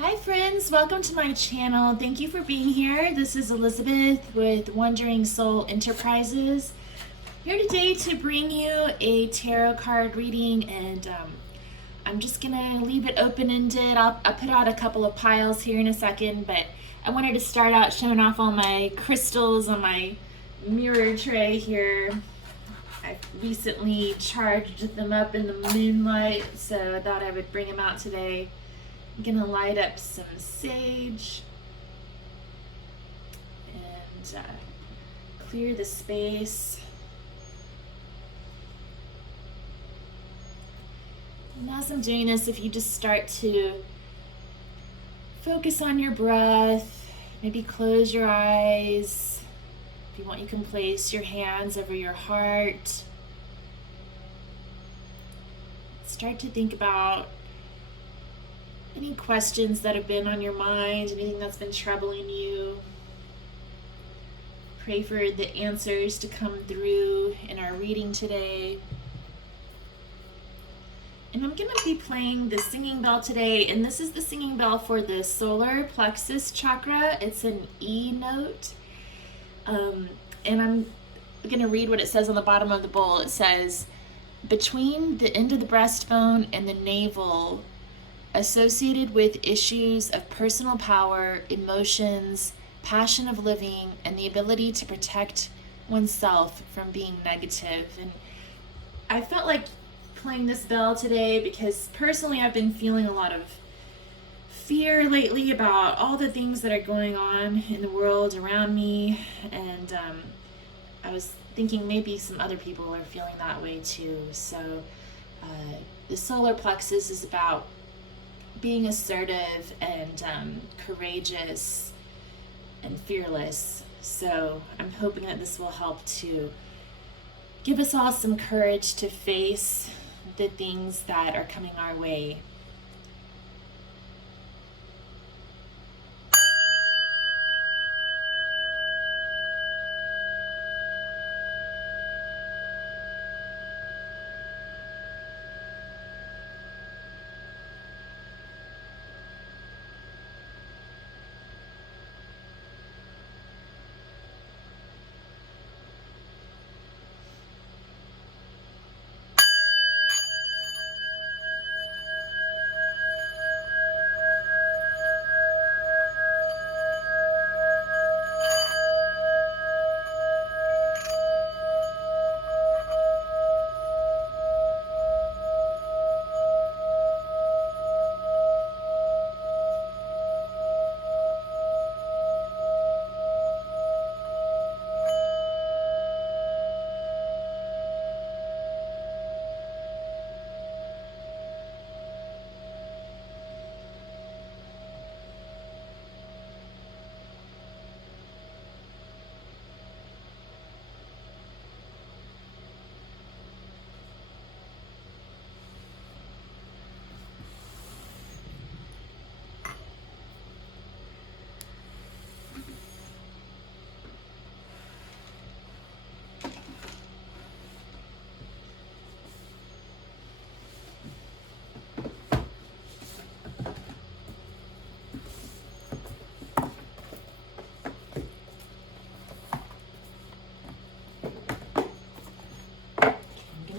Hi friends, welcome to my channel. Thank you for being here. This is Elizabeth with Wandering Soul Enterprises. Here today to bring you a tarot card reading, and I'm just gonna leave it open-ended. I'll put out a couple of piles here in a second, but I wanted to start out showing off all my crystals on my mirror tray here. I recently charged them up in the moonlight, so I thought I would bring them out today. I'm gonna light up some sage and clear the space. And as I'm doing this, if you just start to focus on your breath, maybe close your eyes. If you want, you can place your hands over your heart. Start to think about any questions that have been on your mind, anything that's been troubling you. Pray for the answers to come through in our reading today. And I'm going to be playing the singing bell today, and this is the singing bell for the solar plexus chakra. It's an E note. And I'm going to read what it says on the bottom of the bowl. It says, between the end of the breastbone and the navel, associated with issues of personal power, emotions, passion of living, and the ability to protect oneself from being negative. And I felt like playing this bell today because personally I've been feeling a lot of fear lately about all the things that are going on in the world around me, and I was thinking maybe some other people are feeling that way too. So the solar plexus is about being assertive and courageous and fearless. So I'm hoping that this will help to give us all some courage to face the things that are coming our way.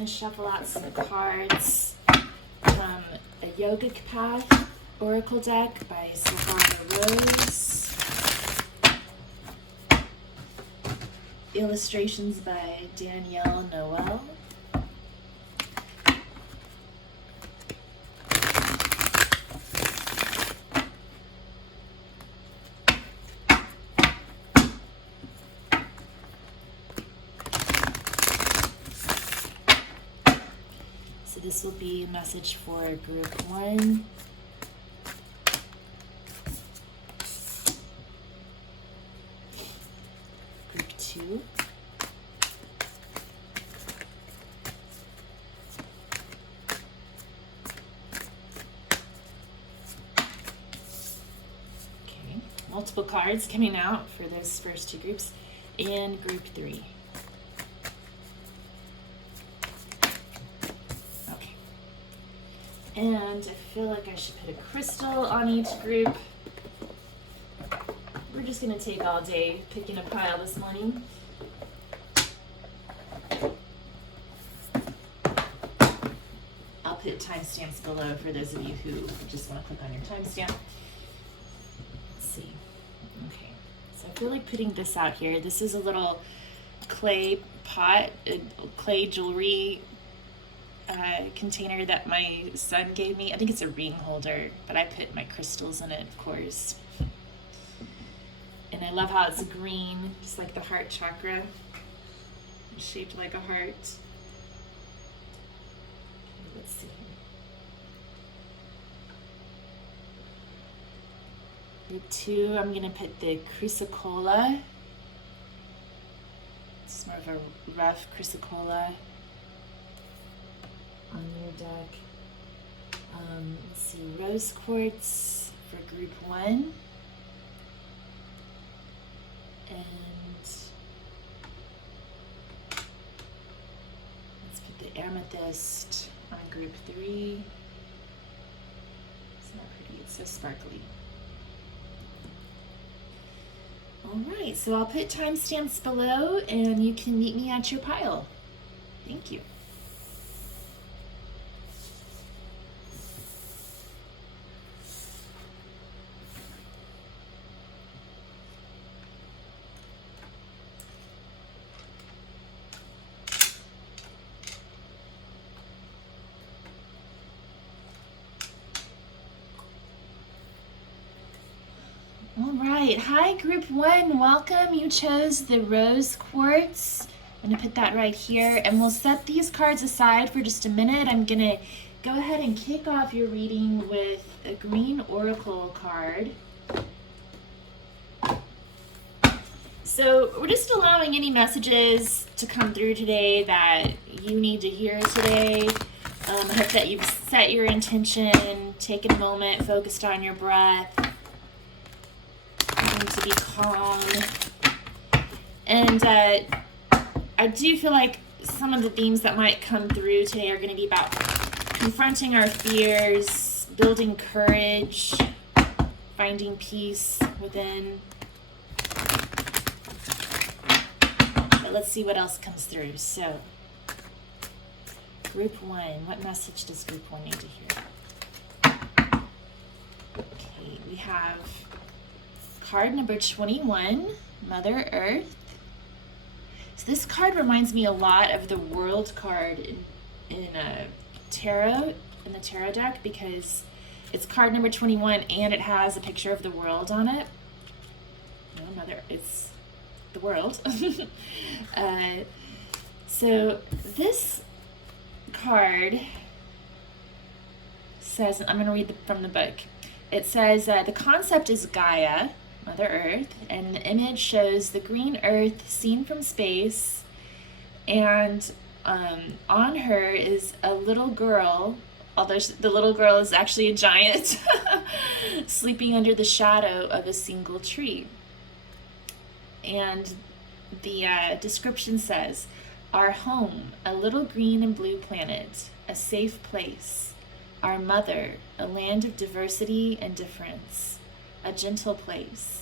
Shuffle out some cards from a Yogic Path Oracle deck by Sahara. Illustrations by Danielle, Noel. This will be a message for group 1. Group 2. Okay, multiple cards coming out for those first 2 groups, and group 3. And I feel like I should put a crystal on each group. We're just going to take all day picking a pile this morning. I'll put timestamps below for those of you who just want to click on your timestamp. Let's see. Okay, so I feel like putting this out here. This is a little clay pot, clay jewelry container that my son gave me. I think it's a ring holder, but I put my crystals in it, of course. And I love how it's green, just like the heart chakra. It's shaped like a heart. Let's see. Group 2, I'm going to put the chrysocolla. It's more of a rough chrysocolla on your deck. Let's see, rose quartz for group 1. And let's put the amethyst on group 3. It's not pretty, it's so sparkly. All right, so I'll put timestamps below and you can meet me at your pile. Thank you. All right, hi group 1, welcome. You chose the rose quartz. I'm gonna put that right here and we'll set these cards aside for just a minute. I'm gonna go ahead and kick off your reading with a green oracle card. So we're just allowing any messages to come through today that you need to hear today. I hope that you've set your intention, taken a moment, focused on your breath, to be calm. And I do feel like some of the themes that might come through today are going to be about confronting our fears, building courage, finding peace within. But let's see what else comes through. So, group 1, what message does group 1 need to hear? Okay, we have card number 21, Mother Earth. So this card reminds me a lot of the World card in tarot, in the tarot deck, because it's card number 21 and it has a picture of the world on it. No, Mother, it's the world. So this card says, I'm going to read from the book. It says, the concept is Gaia, Mother Earth, and the image shows the green earth seen from space, and on her is a little girl, although the little girl is actually a giant, sleeping under the shadow of a single tree. And the description says, our home, a little green and blue planet, a safe place. Our mother, a land of diversity and difference, a gentle place.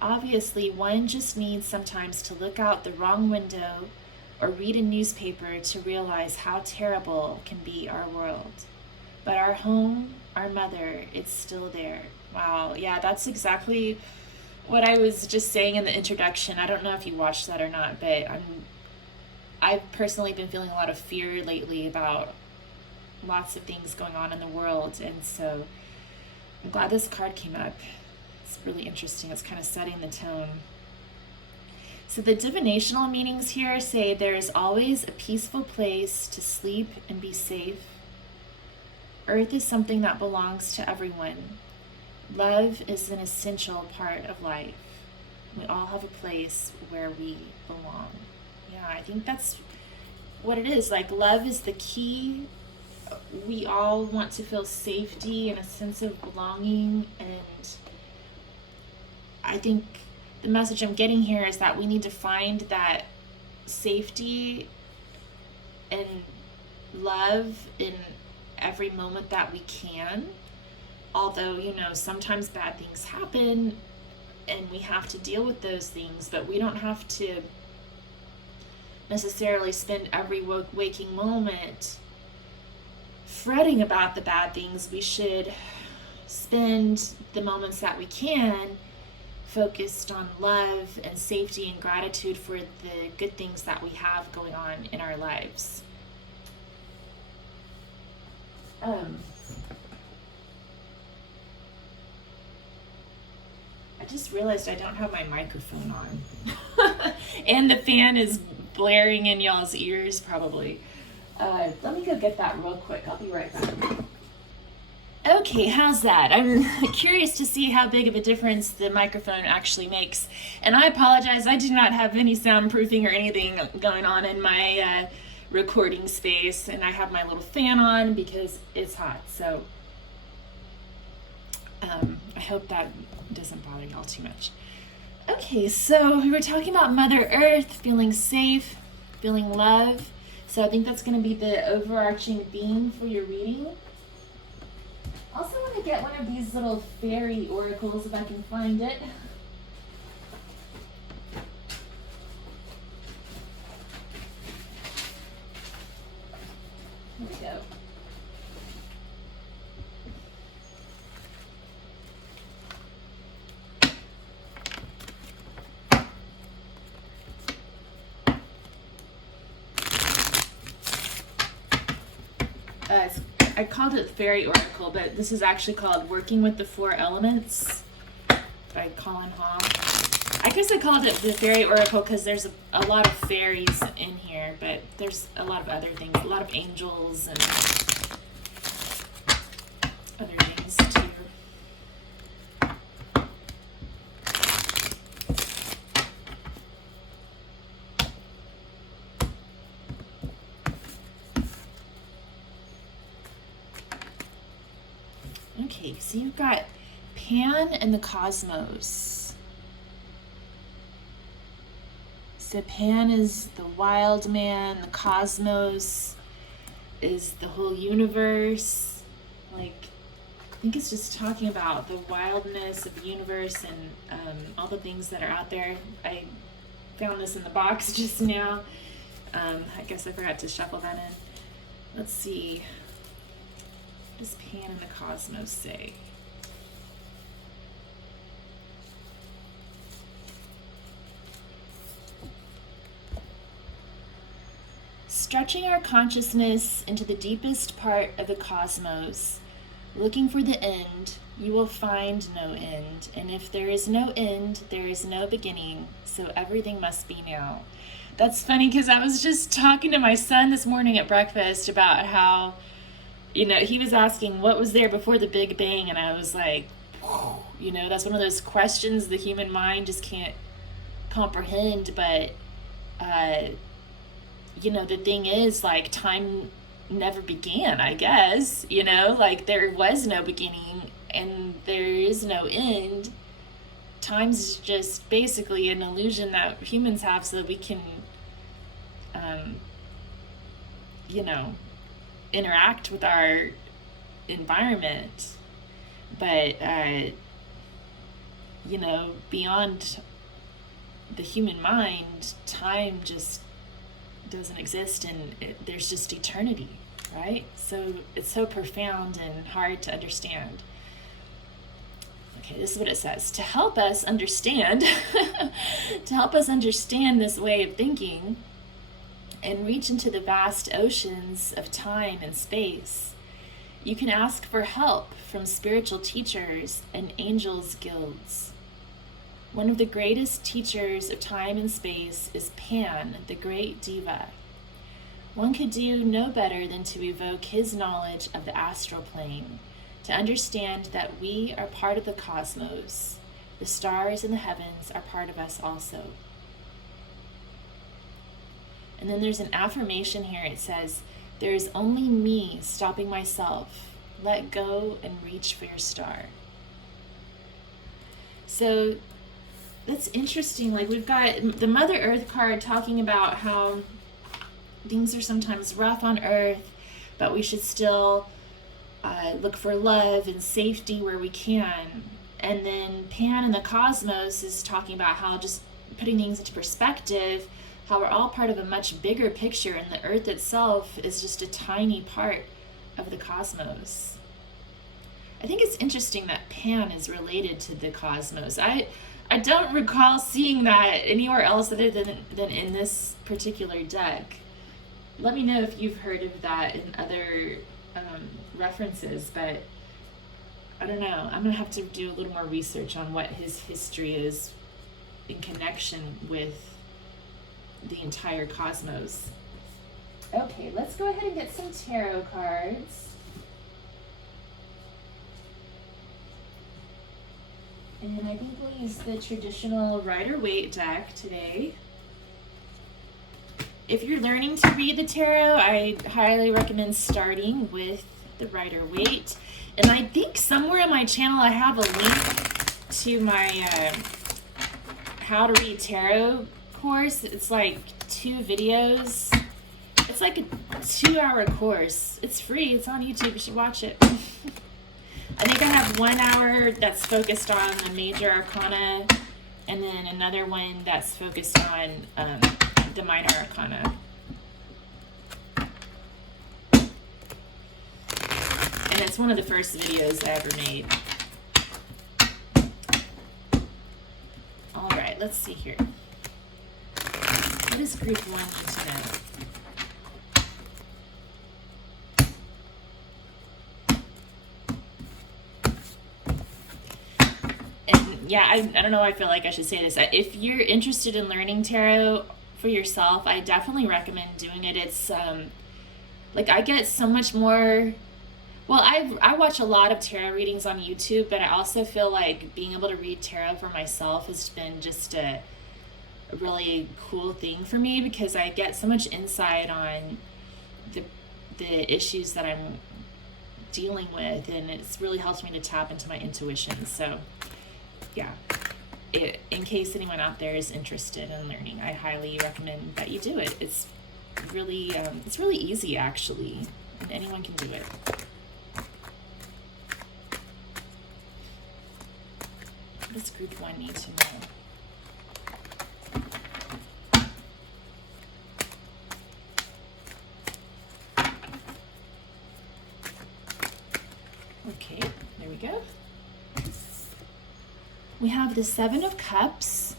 Obviously, one just needs sometimes to look out the wrong window or read a newspaper to realize how terrible can be our world. But our home, our mother, it's still there. Wow, yeah, that's exactly what I was just saying in the introduction. I don't know if you watched that or not, but I've personally been feeling a lot of fear lately about lots of things going on in the world, and so I'm glad this card came up. It's really interesting. It's kind of setting the tone. So the divinational meanings here say there is always a peaceful place to sleep and be safe. Earth is something that belongs to everyone. Love is an essential part of life. We all have a place where we belong. Yeah, I think that's what it is. Like, love is the key. We all want to feel safety and a sense of belonging, and I think the message I'm getting here is that we need to find that safety and love in every moment that we can. Although, you know, sometimes bad things happen and we have to deal with those things, but we don't have to necessarily spend every waking moment fretting about the bad things. We should spend the moments that we can focused on love and safety and gratitude for the good things that we have going on in our lives. I just realized I don't have my microphone on. And the fan is blaring in y'all's ears probably. Let me go get that real quick. I'll be right back. Okay, how's that? I'm curious to see how big of a difference the microphone actually makes. And I apologize, I do not have any soundproofing or anything going on in my recording space. And I have my little fan on because it's hot. So I hope that doesn't bother y'all too much. Okay, so we were talking about Mother Earth, feeling safe, feeling love. So I think that's going to be the overarching theme for your reading. Also want to get one of these little fairy oracles if I can find it. Here we go. I called it Fairy Oracle, but this is actually called Working with the Four Elements by Colin. I guess I called it the Fairy Oracle because there's a lot of fairies in here, but there's a lot of other things, a lot of angels and other things too. Okay, so you've got Pan and the cosmos. So Pan is the wild man, the cosmos is the whole universe. Like, I think it's just talking about the wildness of the universe and all the things that are out there. I found this in the box just now. I guess I forgot to shuffle that in. Let's see. What does Pan and the cosmos say? Stretching our consciousness into the deepest part of the cosmos, looking for the end, you will find no end. And if there is no end, there is no beginning. So everything must be now. That's funny because I was just talking to my son this morning at breakfast about how, you know, he was asking what was there before the Big Bang, and I was like, you know, that's one of those questions the human mind just can't comprehend. But you know, the thing is, like, time never began, I guess, you know, like there was no beginning and there is no end. Time's just basically an illusion that humans have so that we can you know, interact with our environment. But you know, beyond the human mind, time just doesn't exist, and there's just eternity, right? So it's so profound and hard to understand. Okay, this is what it says. To help us understand, to help us understand this way of thinking and reach into the vast oceans of time and space, you can ask for help from spiritual teachers and angels' guilds. One of the greatest teachers of time and space is Pan, the great diva. One could do no better than to evoke his knowledge of the astral plane, to understand that we are part of the cosmos. The stars in the heavens are part of us also. And then there's an affirmation here. It says, there is only me stopping myself. Let go and reach for your star. So that's interesting. Like, we've got the Mother Earth card talking about how things are sometimes rough on Earth, but we should still look for love and safety where we can. And then Pan in the Cosmos is talking about how, just putting things into perspective, how we're all part of a much bigger picture, and the earth itself is just a tiny part of the cosmos. I think it's interesting that Pan is related to the cosmos. I don't recall seeing that anywhere else other than in this particular deck. Let me know if you've heard of that in other references, but I don't know. I'm going to have to do a little more research on what his history is in connection with the entire cosmos. Okay, let's go ahead and get some tarot cards. And I think we'll use the traditional Rider-Waite deck today. If you're learning to read the tarot, I highly recommend starting with the Rider-Waite. And I think somewhere on my channel I have a link to my how to read tarot course. It's like 2 videos. It's like a 2-hour course. It's free. It's on YouTube. You should watch it. I think I have 1 hour that's focused on the major arcana, and then another one that's focused on the minor arcana. And it's one of the first videos I ever made. All right, let's see here. What does group 1 need to know? Yeah, I don't know, I feel like I should say this. If you're interested in learning tarot for yourself, I definitely recommend doing it. It's, like, I get so much more... Well, I watch a lot of tarot readings on YouTube, but I also feel like being able to read tarot for myself has been just a really cool thing for me, because I get so much insight on the issues that I'm dealing with, and it's really helped me to tap into my intuition. So... yeah, in case anyone out there is interested in learning, I highly recommend that you do it. It's really easy, actually, and anyone can do it. What does group 1 need to know? Okay, there we go. We have the 7 of Cups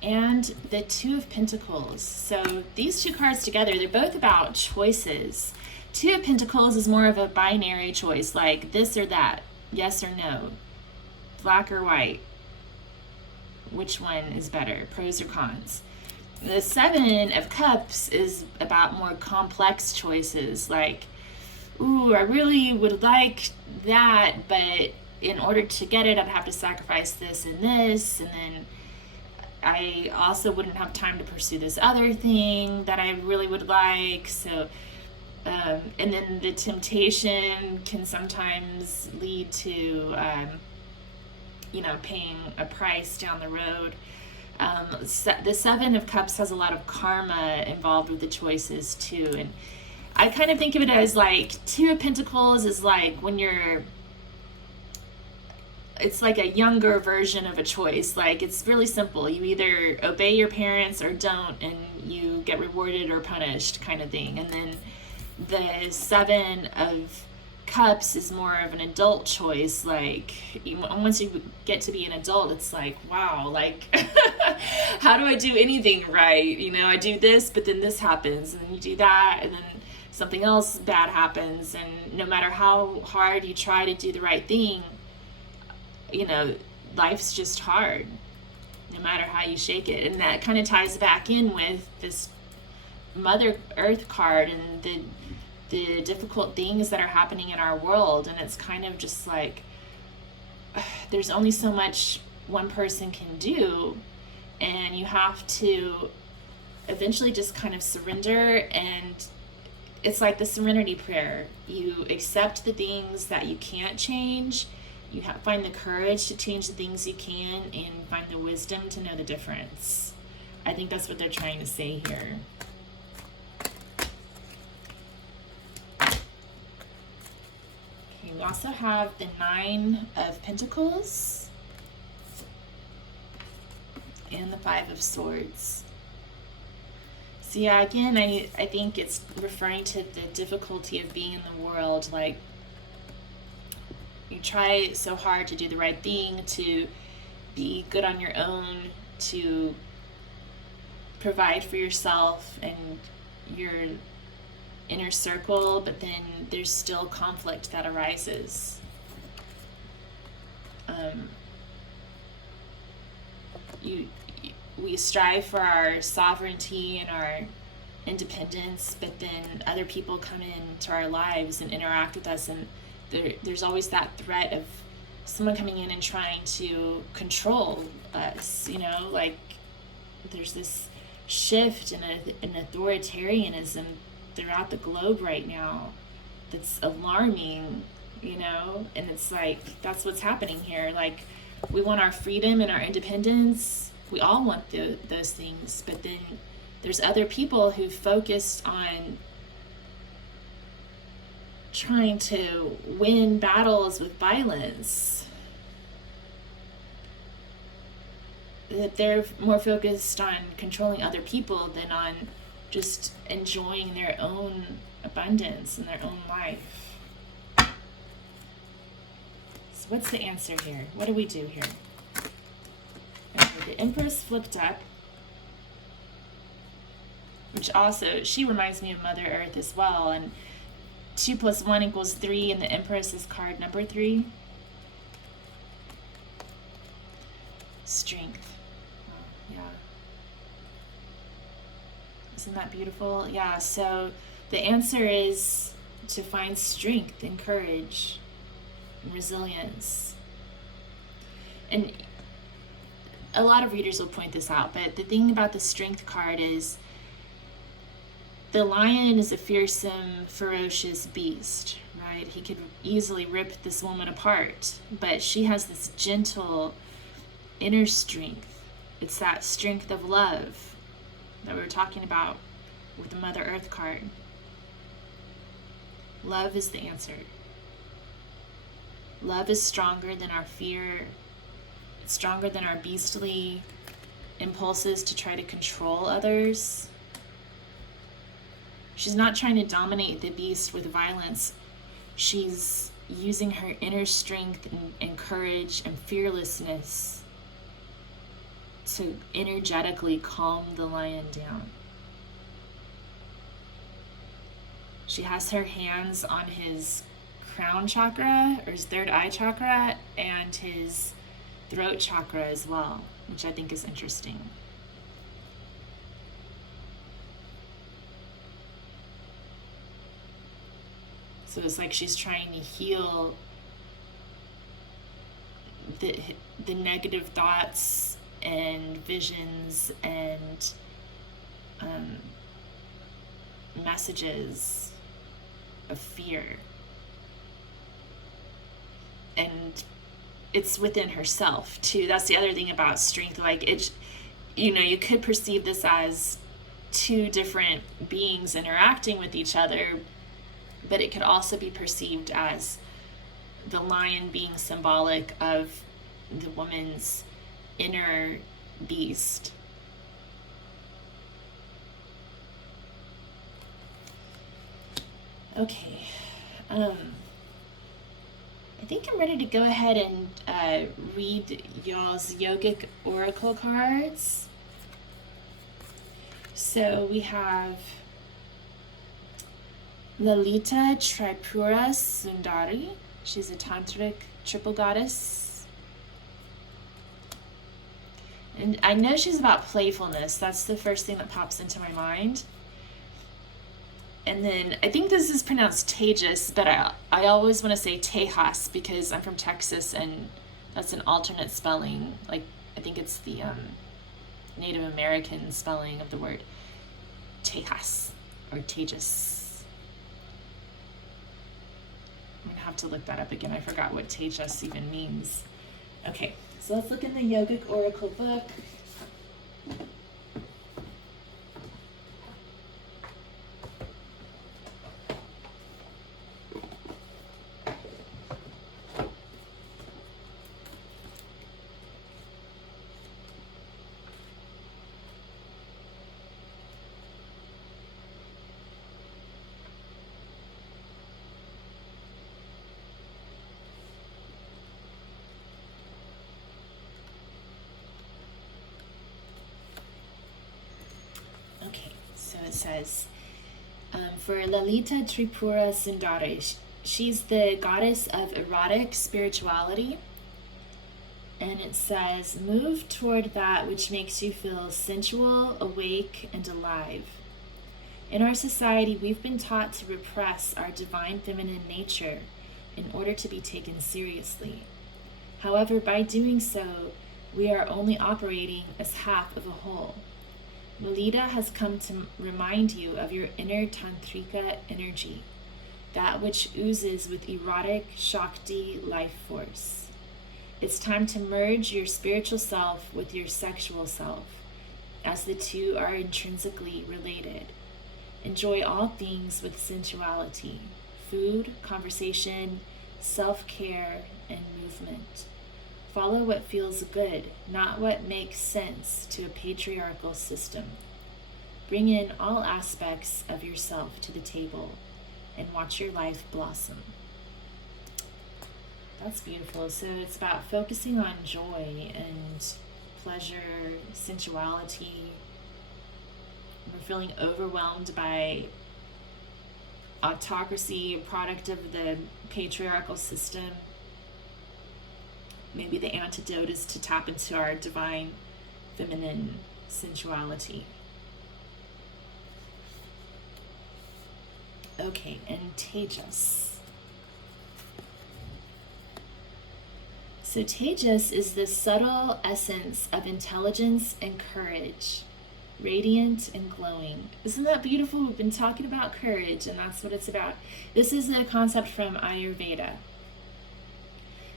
and the 2 of Pentacles. So these 2 cards together, they're both about choices. 2 of Pentacles is more of a binary choice, like this or that, yes or no, black or white. Which one is better, pros or cons? The 7 of Cups is about more complex choices, like, ooh, I really would like that, but in order to get it, I'd have to sacrifice this, and then I also wouldn't have time to pursue this other thing that I really would like. So, and then the temptation can sometimes lead to, paying a price down the road. The 7 of Cups has a lot of karma involved with the choices too, and I kind of think of it as like 2 of Pentacles is like when it's like a younger version of a choice. Like, it's really simple. You either obey your parents or don't, and you get rewarded or punished, kind of thing. And then the 7 of Cups is more of an adult choice. Like, once you get to be an adult, it's like, wow, like, how do I do anything right? I do this, but then this happens, and then you do that, and then something else bad happens. And no matter how hard you try to do the right thing, life's just hard, no matter how you shake it. And that kind of ties back in with this Mother Earth card and the difficult things that are happening in our world. And it's kind of just like, there's only so much one person can do, and you have to eventually just kind of surrender. And it's like the serenity prayer. You accept the things that you can't change. You find the courage to change the things you can, and find the wisdom to know the difference. I think that's what they're trying to say here. Okay, we also have the Nine of Pentacles and the Five of Swords. So yeah, again, I think it's referring to the difficulty of being in the world. Like, you try so hard to do the right thing, to be good on your own, to provide for yourself and your inner circle, but then there's still conflict that arises. We strive for our sovereignty and our independence, but then other people come into our lives and interact with us, and there's always that threat of someone coming in and trying to control us, you know, like there's this shift in authoritarianism throughout the globe right now that's alarming, you know, and it's like, that's what's happening here. Like, we want our freedom and our independence. We all want those things, but then there's other people who focused on trying to win battles with violence. That they're more focused on controlling other people than on just enjoying their own abundance in their own life. So what's the answer here? What do we do here? Okay, the Empress flipped up, which also, she reminds me of Mother Earth as well, and 2 + 1 = 3, and the Empress is card number 3. Strength. Yeah. Isn't that beautiful? Yeah, so the answer is to find strength and courage and resilience. And a lot of readers will point this out, but the thing about the Strength card is the lion is a fearsome, ferocious beast, right? He could easily rip this woman apart, but she has this gentle inner strength. It's that strength of love that we were talking about with the Mother Earth card. Love is the answer. Love is stronger than our fear. It's stronger than our beastly impulses to try to control others. She's not trying to dominate the beast with violence. She's using her inner strength and courage and fearlessness to energetically calm the lion down. She has her hands on his crown chakra, or his third eye chakra, and his throat chakra as well, which I think is interesting. So it's like she's trying to heal the negative thoughts and visions and messages of fear. And it's within herself too. That's the other thing about strength. Like, it, you know, you could perceive this as two different beings interacting with each other, but it could also be perceived as the lion being symbolic of the woman's inner beast. Okay. I think I'm ready to go ahead and read y'all's yogic oracle cards. So we have Lalita Tripura Sundari. She's a tantric triple goddess. And I know she's about playfulness. That's the first thing that pops into my mind. And then I think this is pronounced Tejas, but I always want to say Tejas because I'm from Texas and that's an alternate spelling. Like, I think it's the Native American spelling of the word Tejas or Tejas. I'm going to have to look that up again. I forgot what Tejas even means. Okay, so let's look in the Yogic Oracle book. says, for Lalita Tripura Sundari, she's the goddess of erotic spirituality. And it says, move toward that which makes you feel sensual, awake, and alive. In our society, we've been taught to repress our divine feminine nature in order to be taken seriously. However, by doing so, we are only operating as half of a whole. Melita has come to remind you of your inner tantrika energy, that which oozes with erotic Shakti life force. It's time to merge your spiritual self with your sexual self, as the two are intrinsically related. Enjoy all things with sensuality, food, conversation, self-care, and movement. Follow what feels good, not what makes sense to a patriarchal system. Bring in all aspects of yourself to the table and watch your life blossom. That's beautiful. So it's about focusing on joy and pleasure, sensuality. We're feeling overwhelmed by autocracy, a product of the patriarchal system. Maybe the antidote is to tap into our divine feminine sensuality. Okay, and Tejas. So Tejas is the subtle essence of intelligence and courage, radiant and glowing. Isn't that beautiful? We've been talking about courage, and that's what it's about. This is a concept from Ayurveda.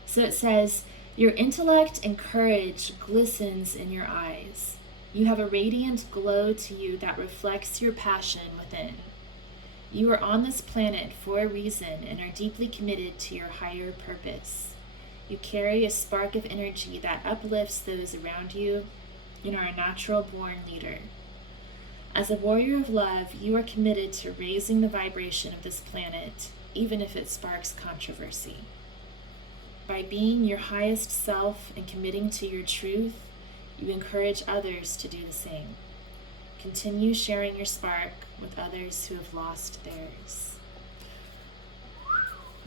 So it says, your intellect and courage glistens in your eyes. You have a radiant glow to you that reflects your passion within. You are on this planet for a reason and are deeply committed to your higher purpose. You carry a spark of energy that uplifts those around you and are a natural-born leader. As a warrior of love, you are committed to raising the vibration of this planet, even if it sparks controversy. By being your highest self and committing to your truth, you encourage others to do the same. Continue sharing your spark with others who have lost theirs.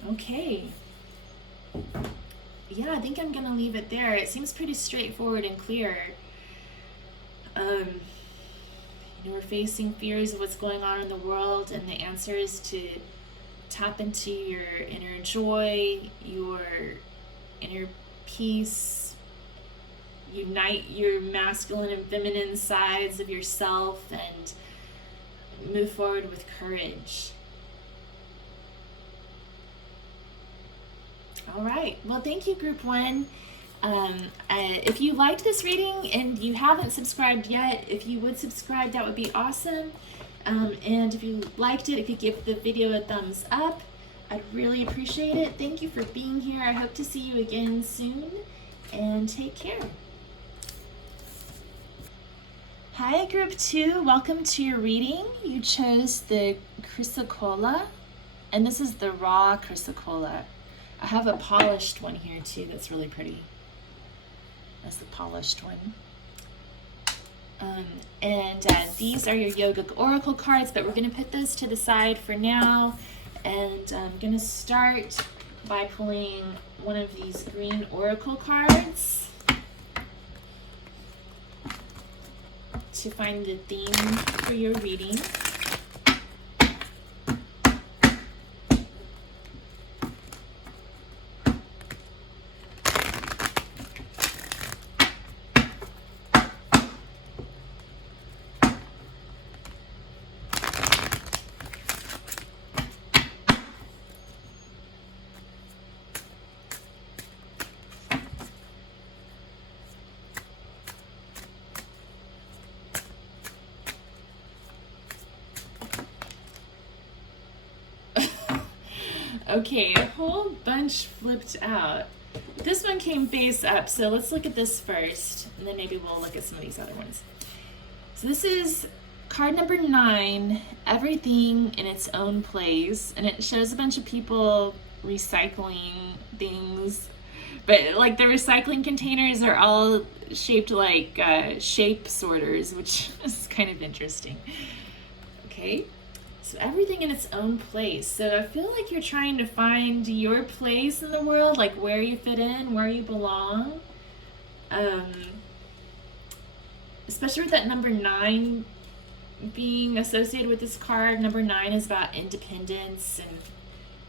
Okay. Yeah, I think I'm going to leave it there. It seems pretty straightforward and clear. We're facing fears of what's going on in the world, and the answer is to tap into your inner joy, your inner peace, unite your masculine and feminine sides of yourself, and move forward with courage. All right. Well, thank you, Group 1. If you liked this reading and you haven't subscribed yet, if you would subscribe, that would be awesome. And if you liked it, if you give the video a thumbs up, I'd really appreciate it. Thank you for being here. I hope to see you again soon, and take care. Hi, Group 2. Welcome to your reading. You chose the chrysocolla, and this is the raw chrysocolla. I have a polished one here too that's really pretty. That's the polished one. And these are your yogic oracle cards, but we're going to put those to the side for now. And I'm going to start by pulling one of these green oracle cards to find the theme for your reading. Okay, a whole bunch flipped out. This one came face up, so let's look at this first, and then maybe we'll look at some of these other ones. So this is card number 9, Everything in Its Own Place, and it shows a bunch of people recycling things, but like the recycling containers are all shaped like shape sorters, which is kind of interesting. Okay, Okay, so everything in its own place. So I feel like you're trying to find your place in the world, like where you fit in, where you belong. Especially with that number 9 being associated with this card. Number 9 is about independence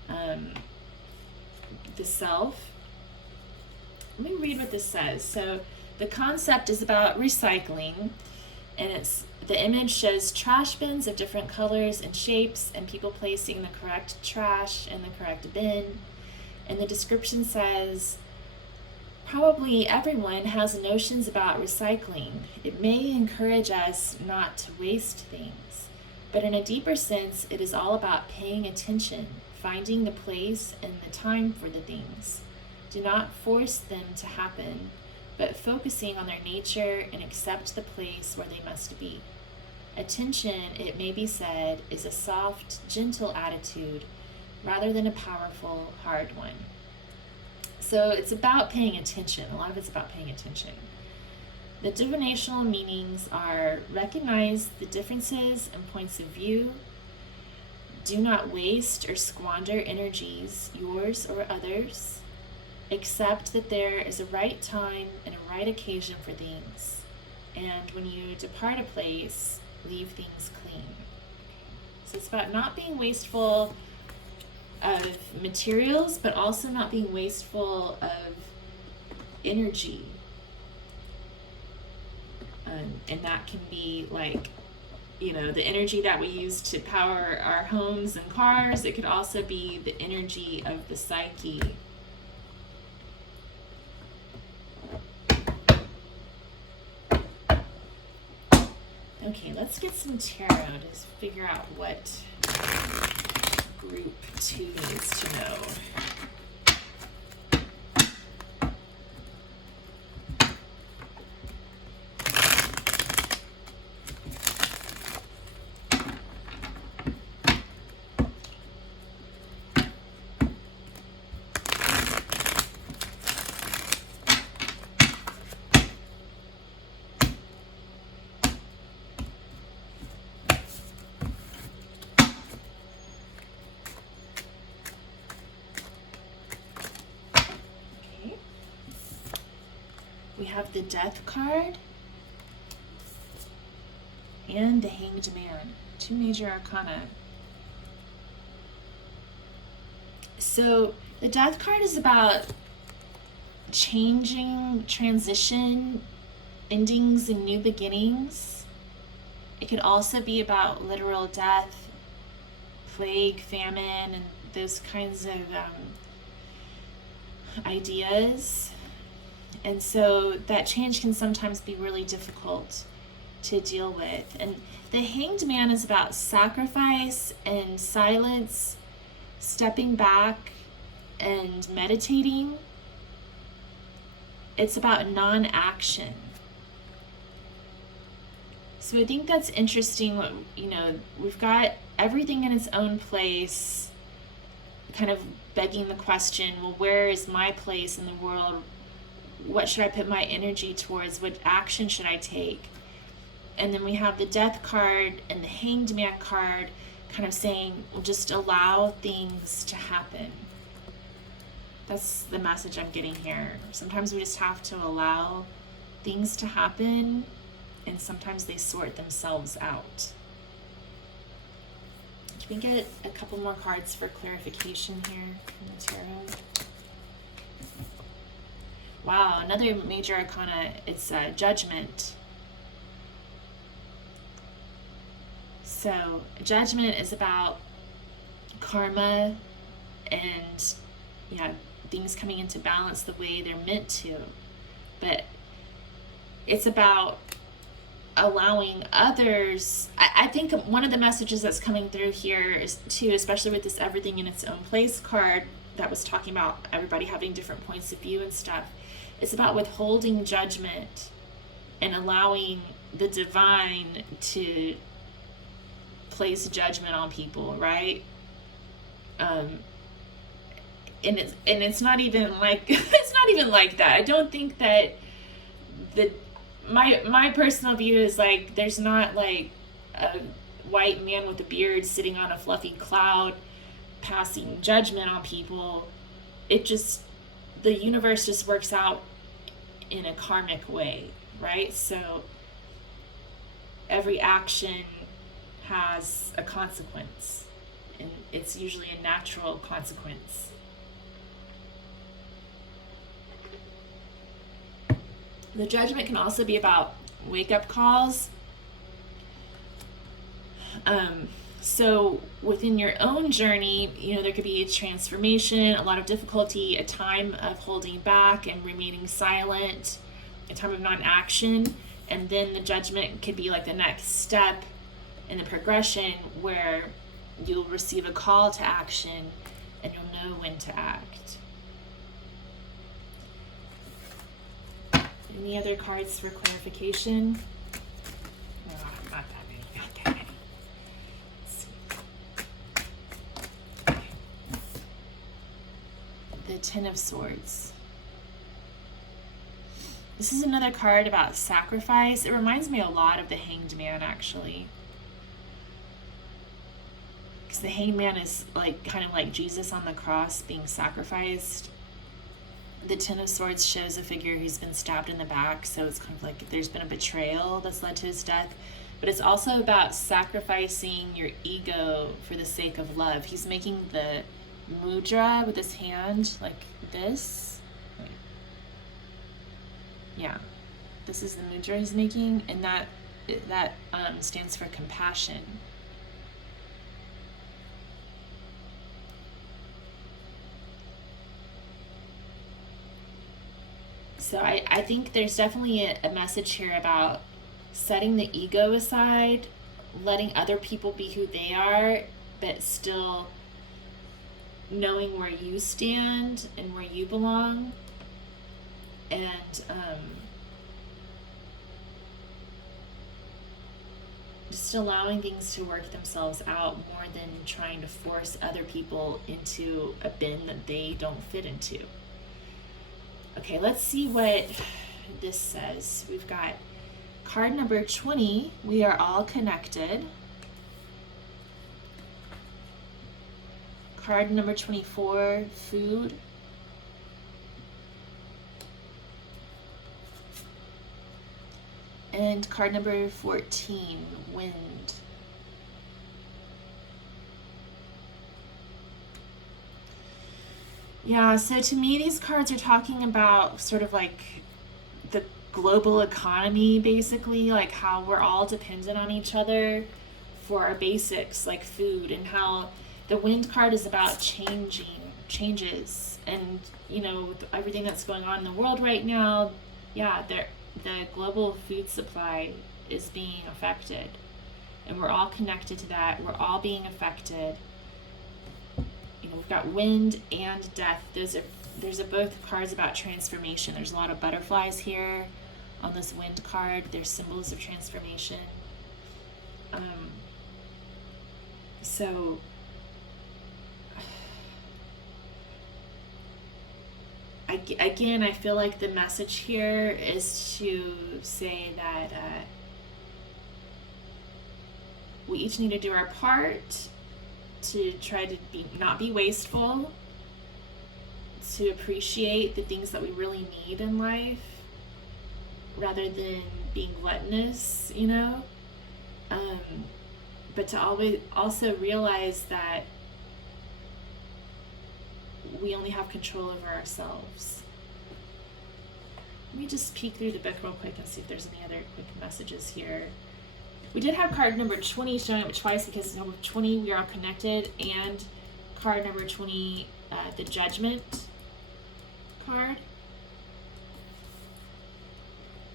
and the self. Let me read what this says. So the concept is about recycling, and the image shows trash bins of different colors and shapes and people placing the correct trash in the correct bin. And the description says, probably everyone has notions about recycling. It may encourage us not to waste things, but in a deeper sense, it is all about paying attention, finding the place and the time for the things. Do not force them to happen, but focusing on their nature and accept the place where they must be. Attention, it may be said, is a soft, gentle attitude rather than a powerful, hard one. So it's about paying attention. A lot of it's about paying attention. The divinational meanings are: recognize the differences and points of view. Do not waste or squander energies, yours or others. Accept that there is a right time and a right occasion for things. And when you depart a place, leave things clean. So it's about not being wasteful of materials, but also not being wasteful of energy. And that can be like, the energy that we use to power our homes and cars. It could also be the energy of the psyche. Okay, let's get some tarot to figure out what group 2 needs to know. We have the Death card and the Hanged Man, 2 major arcana. So the Death card is about changing, transition, endings and new beginnings. It could also be about literal death, plague, famine, and those kinds of ideas. And so that change can sometimes be really difficult to deal with. And the Hanged Man is about sacrifice and silence, stepping back and meditating. It's about non-action. So I think that's interesting. We've got everything in its own place, kind of begging the question, well, where is my place in the world? What should I put my energy towards? What action should I take? And then we have the Death card and the Hanged Man card kind of saying, well, just allow things to happen. That's the message I'm getting here. Sometimes we just have to allow things to happen, and sometimes they sort themselves out. Can we get a couple more cards for clarification here from the tarot? Wow, another major arcana, it's Judgment. So Judgment is about karma and things coming into balance the way they're meant to. But it's about allowing others. I think one of the messages that's coming through here is too, especially with this everything in its own place card that was talking about everybody having different points of view and stuff. It's about withholding judgment and allowing the divine to place judgment on people, right? And it's not even like it's not even like that. I don't think that my personal view is like there's not like white man with a beard sitting on a fluffy cloud passing judgment on people. The universe just works out in a karmic way, right? So every action has a consequence, and it's usually a natural consequence. The judgment can also be about wake-up calls. So within your own journey, there could be a transformation, a lot of difficulty, a time of holding back and remaining silent, a time of non-action, and then the judgment could be like the next step in the progression where you'll receive a call to action and you'll know when to act. Any other cards for clarification? No, not that many. Not that many. Let's see. The Ten of Swords. This is another card about sacrifice. It reminds me a lot of the Hanged Man, actually. Because the Hanged Man is kind of like Jesus on the cross being sacrificed. The Ten of Swords shows a figure who's been stabbed in the back, so it's kind of like there's been a betrayal that's led to his death. But it's also about sacrificing your ego for the sake of love. He's making the mudra with his hand like this. Yeah, this is the mudra he's making, and that stands for compassion. So I think there's definitely a message here about setting the ego aside, letting other people be who they are, but still knowing where you stand and where you belong, and just allowing things to work themselves out more than trying to force other people into a bin that they don't fit into. Okay, let's see what this says. We've got card number 20, we are all connected. Card number 24, food. And card number 14, wind. Yeah, so to me, these cards are talking about sort of like the global economy, basically, like how we're all dependent on each other for our basics, like food, and how the wind card is about changes. And, with everything that's going on in the world right now, yeah, the global food supply is being affected. And we're all connected to that. We're all being affected. We've got wind and death. Those are both cards about transformation. There's a lot of butterflies here on this wind card. There's symbols of transformation. So again, I feel like the message here is to say that we each need to do our part to try to not be wasteful, to appreciate the things that we really need in life rather than being gluttonous, but to always also realize that we only have control over ourselves. Let me just peek through the book real quick and see if there's any other quick messages here. We did have card number 20 showing up twice because number 20, we are all connected, and card number 20, the judgment card.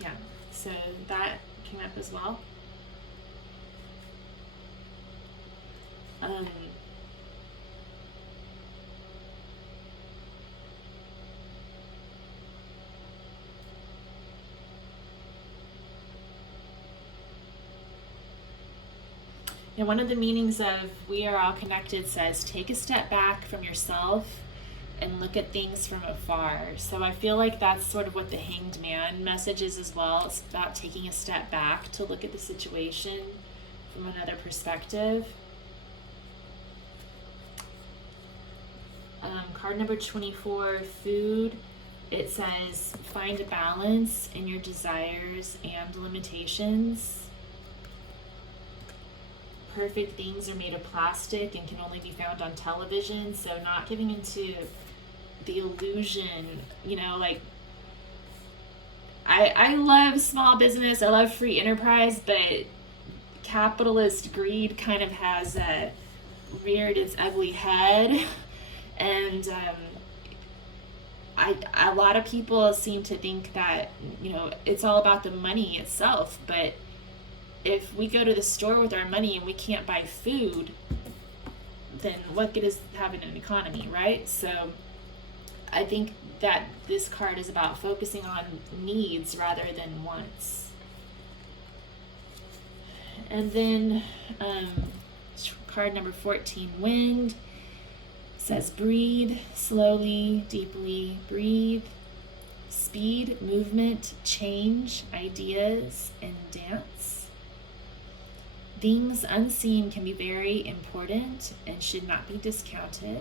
Yeah, so that came up as well. And one of the meanings of we are all connected says, take a step back from yourself and look at things from afar. So I feel like that's sort of what the Hanged Man message is as well. It's about taking a step back to look at the situation from another perspective. Card number 24, food. It says, find a balance in your desires and limitations. Perfect things are made of plastic and can only be found on television, so not giving into the illusion, you know, like, I love small business, I love free enterprise, but capitalist greed kind of has reared its ugly head. And a lot of people seem to think that, you know, it's all about the money itself. But if we go to the store with our money and we can't buy food, then what good is having an economy, right? So I think that this card is about focusing on needs rather than wants. And then card number 14, wind. Says breathe slowly, deeply, breathe, speed, movement, change, ideas, and dance. Things unseen can be very important and should not be discounted.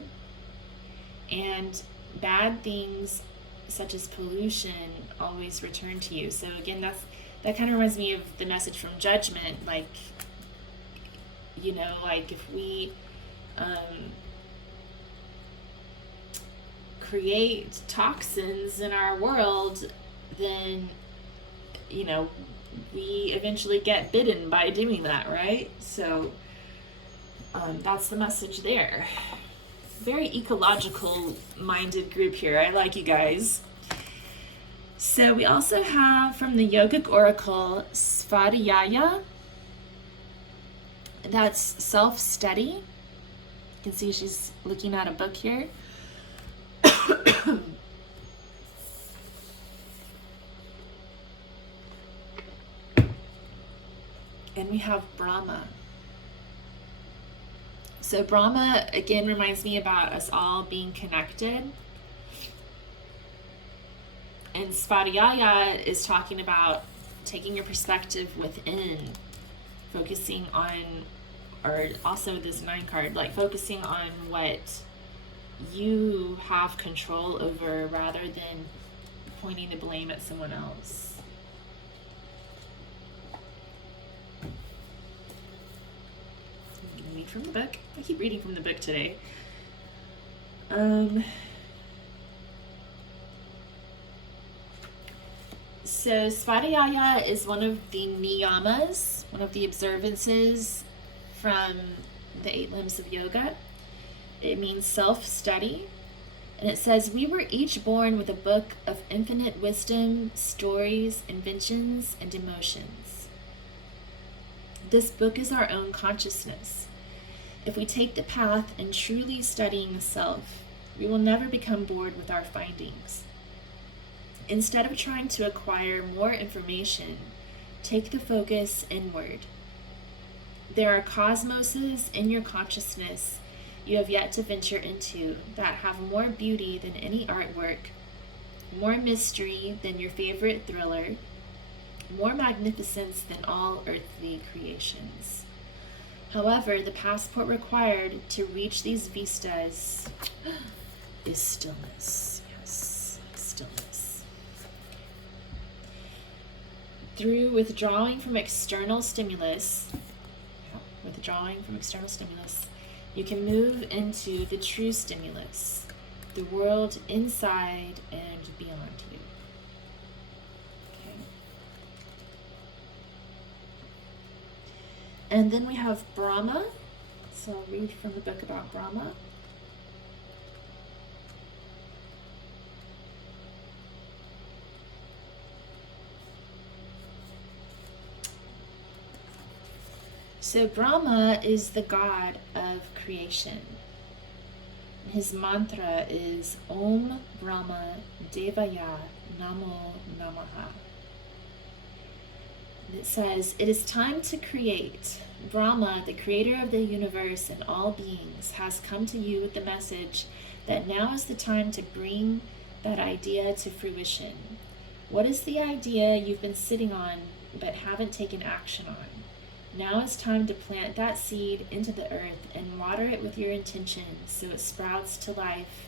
And bad things such as pollution always return to you. So again, that kind of reminds me of the message from Judgment. Like, you know, like if we create toxins in our world, then, you know, we eventually get bitten by doing that, right? So that's the message there. Very ecological minded group here. I like you guys. So we also have from the Yogic Oracle, Svadhyaya. That's self-study. You can see she's looking at a book here. And we have Brahma. So Brahma, again, reminds me about us all being connected. And Svadhyaya is talking about taking your perspective within, focusing on, or also this 9 card, like focusing on what you have control over rather than pointing the blame at someone else. I'm gonna read from the book. I keep reading from the book today. So Svadhyaya is one of the niyamas, one of the observances from the 8 limbs of yoga. It means self-study. And it says, we were each born with a book of infinite wisdom, stories, inventions, and emotions. This book is our own consciousness. If we take the path in truly studying the self, we will never become bored with our findings. Instead of trying to acquire more information, take the focus inward. There are cosmoses in your consciousness you have yet to venture into that have more beauty than any artwork, more mystery than your favorite thriller, more magnificence than all earthly creations. However, the passport required to reach these vistas is stillness. Yes, stillness. Through withdrawing from external stimulus, you can move into the true stimulus, the world inside and beyond you. Okay. And then we have Brahma. So I'll read from the book about Brahma. So Brahma is the god of creation. His mantra is Om Brahma Devaya Namo Namaha. And it says, it is time to create. Brahma, the creator of the universe and all beings, has come to you with the message that now is the time to bring that idea to fruition. What is the idea you've been sitting on but haven't taken action on? Now it's time to plant that seed into the earth and water it with your intention so it sprouts to life,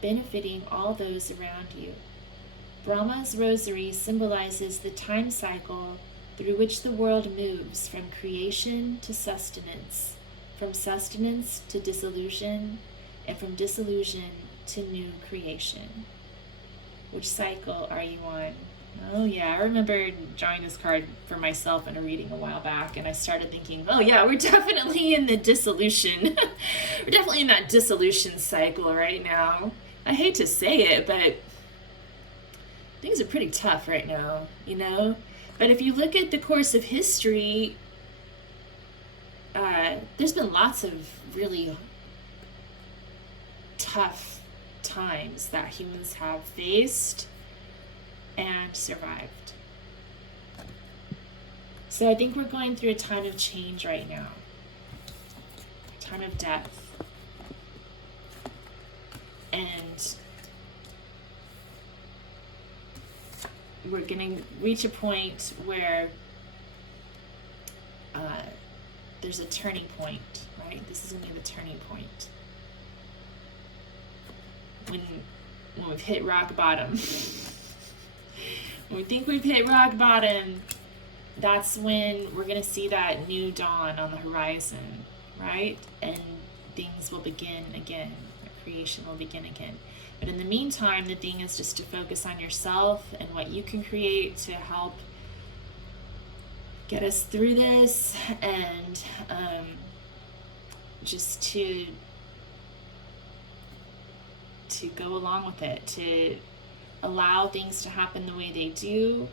benefiting all those around you. Brahma's rosary symbolizes the time cycle through which the world moves from creation to sustenance, from sustenance to dissolution, and from dissolution to new creation. Which cycle are you on? Oh yeah, I remember drawing this card for myself in a reading a while back, and I started thinking, oh yeah, we're definitely in the dissolution. We're definitely in that dissolution cycle right now. I hate to say it, but things are pretty tough right now, you know? But if you look at the course of history, there's been lots of really tough times that humans have faced and survived. So I think we're going through a time of change right now, a time of death. And we're going to reach a point where there's a turning point, right? This is going to be the turning point. When we've hit rock bottom. When we think we've hit rock bottom, that's when we're going to see that new dawn on the horizon, right? And things will begin again. Creation will begin again. But in the meantime, the thing is just to focus on yourself and what you can create to help get us through this, and just to go along with it, to allow things to happen the way they do,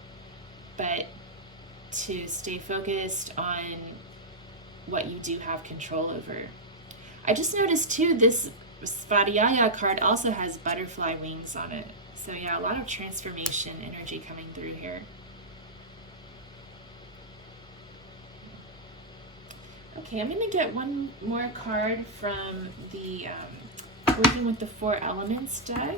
but to stay focused on what you do have control over. I just noticed too, this Svadhyaya card also has butterfly wings on it. So yeah, a lot of transformation energy coming through here. Okay, I'm going to get one more card from the Working with the Four Elements deck.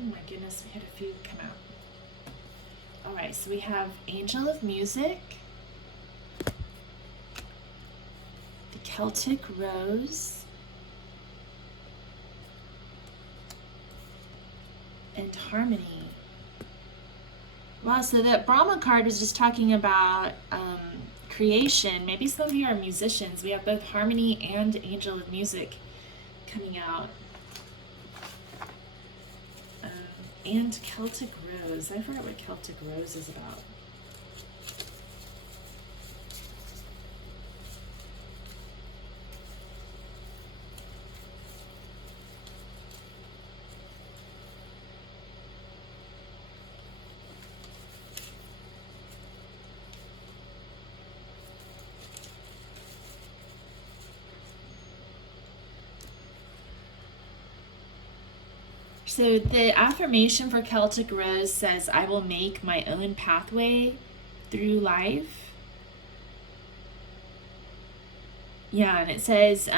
Oh my goodness, we had a few come out. All right, so we have Angel of Music, the Celtic Rose, and Harmony. Wow, so that Brahma card was just talking about creation. Maybe some of you are musicians. We have both Harmony and Angel of Music coming out. And Celtic Rose. I forgot what Celtic Rose is about. So the affirmation for Celtic Rose says, I will make my own pathway through life. Yeah, and it says,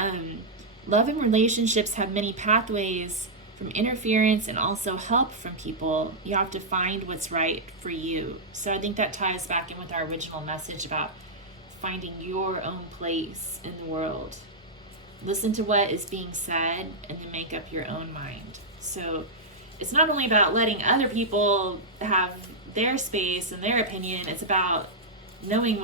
love and relationships have many pathways from interference and also help from people. You have to find what's right for you. So I think that ties back in with our original message about finding your own place in the world. Listen to what is being said and then make up your own mind. So it's not only about letting other people have their space and their opinion, it's about knowing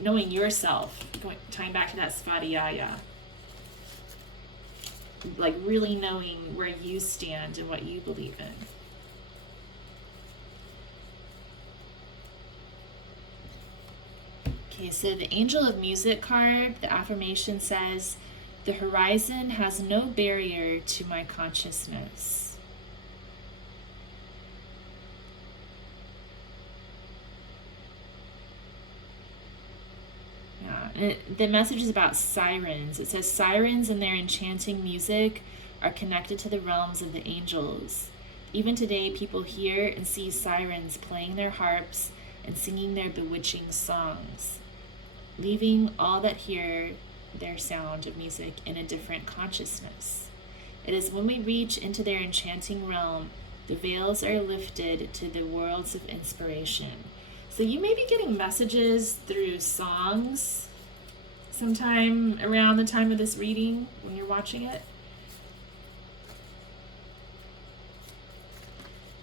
knowing yourself, tying back to that Svadhyaya. like really knowing where you stand and what you believe in. Okay, so the Angel of Music card, the affirmation says, "The horizon has no barrier to my consciousness." Yeah, and the message is about sirens. It says, "Sirens and their enchanting music are connected to the realms of the angels. Even today, people hear and see sirens playing their harps and singing their bewitching songs, leaving all that hear their sound of music in a different consciousness. It is when we reach into their enchanting realm, the veils are lifted to the worlds of inspiration." So you may be getting messages through songs sometime around the time of this reading when you're watching it.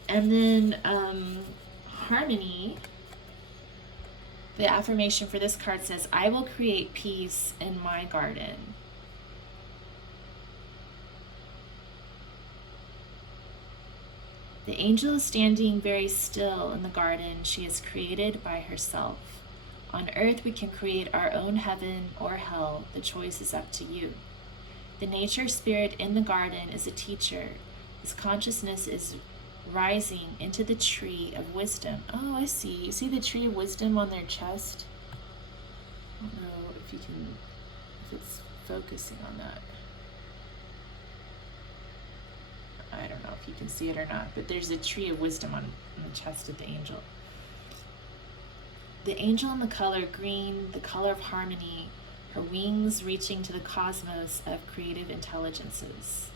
And then harmony. The affirmation for this card says, "I will create peace in my garden." The angel is standing very still in the garden she has created by herself. On earth, we can create our own heaven or hell. The choice is up to you. The nature spirit in the garden is a teacher. His consciousness is rising into the tree of wisdom. Oh, I see. You see the tree of wisdom on their chest? I don't know if it's focusing on that. I don't know if you can see it or not, but there's a tree of wisdom on the chest of the angel. The angel in the color green, the color of harmony, her wings reaching to the cosmos of creative intelligences.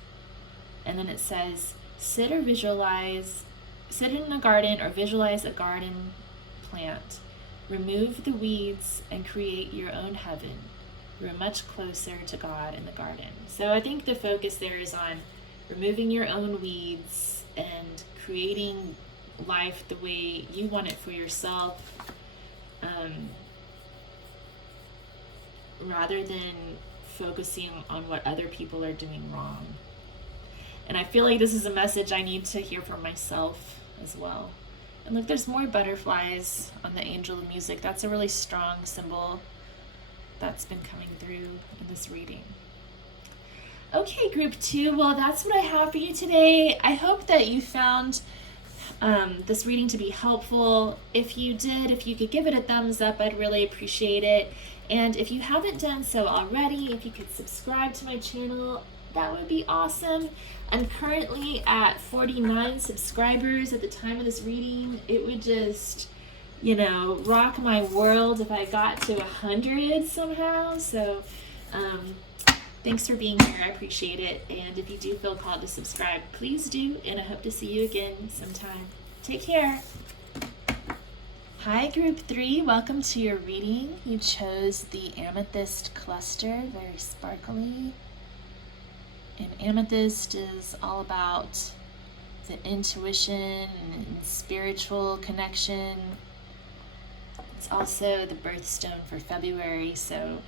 And then it says, sit in a garden or visualize a garden plant. Remove the weeds and create your own heaven. You're much closer to God in the garden. So I think the focus there is on removing your own weeds and creating life the way you want it for yourself, rather than focusing on what other people are doing wrong. And I feel like this is a message I need to hear for myself as well. And look, there's more butterflies on the angel of music. That's a really strong symbol that's been coming through in this reading. Okay, group 2, well, that's what I have for you today. I hope that you found this reading to be helpful. If you did, if you could give it a thumbs up, I'd really appreciate it. And if you haven't done so already, if you could subscribe to my channel, that would be awesome. I'm currently at 49 subscribers at the time of this reading. It would just, rock my world if I got to 100 somehow. So, thanks for being here. I appreciate it. And if you do feel called to subscribe, please do. And I hope to see you again sometime. Take care. Hi, group 3. Welcome to your reading. You chose the amethyst cluster, very sparkly. And amethyst is all about the intuition and spiritual connection. It's also the birthstone for February, so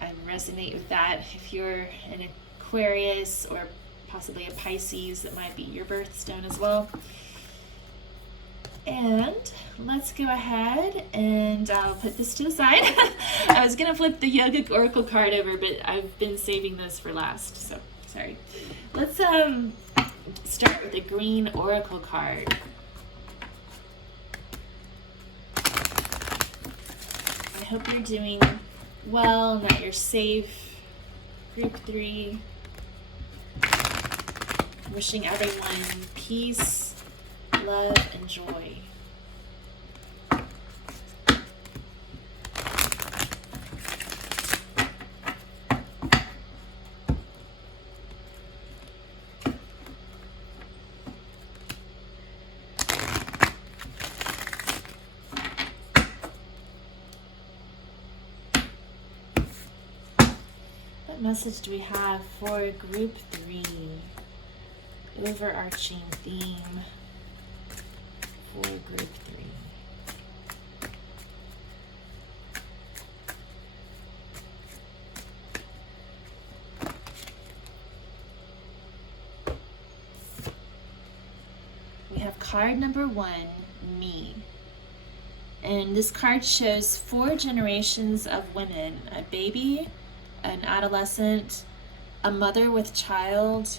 I resonate with that. If you're an Aquarius or possibly a Pisces, it might be your birthstone as well. And let's go ahead and I'll put this to the side. I was going to flip the Yogic Oracle card over, but I've been saving this for last, so sorry. Let's start with a green Oracle card. I hope you're doing well and that you're safe. Group 3. Wishing everyone peace, love, and joy. What message do we have for group 3? Overarching theme for group 3. card number 1, me. And this card shows 4 generations of women: a baby, an adolescent, a mother with child,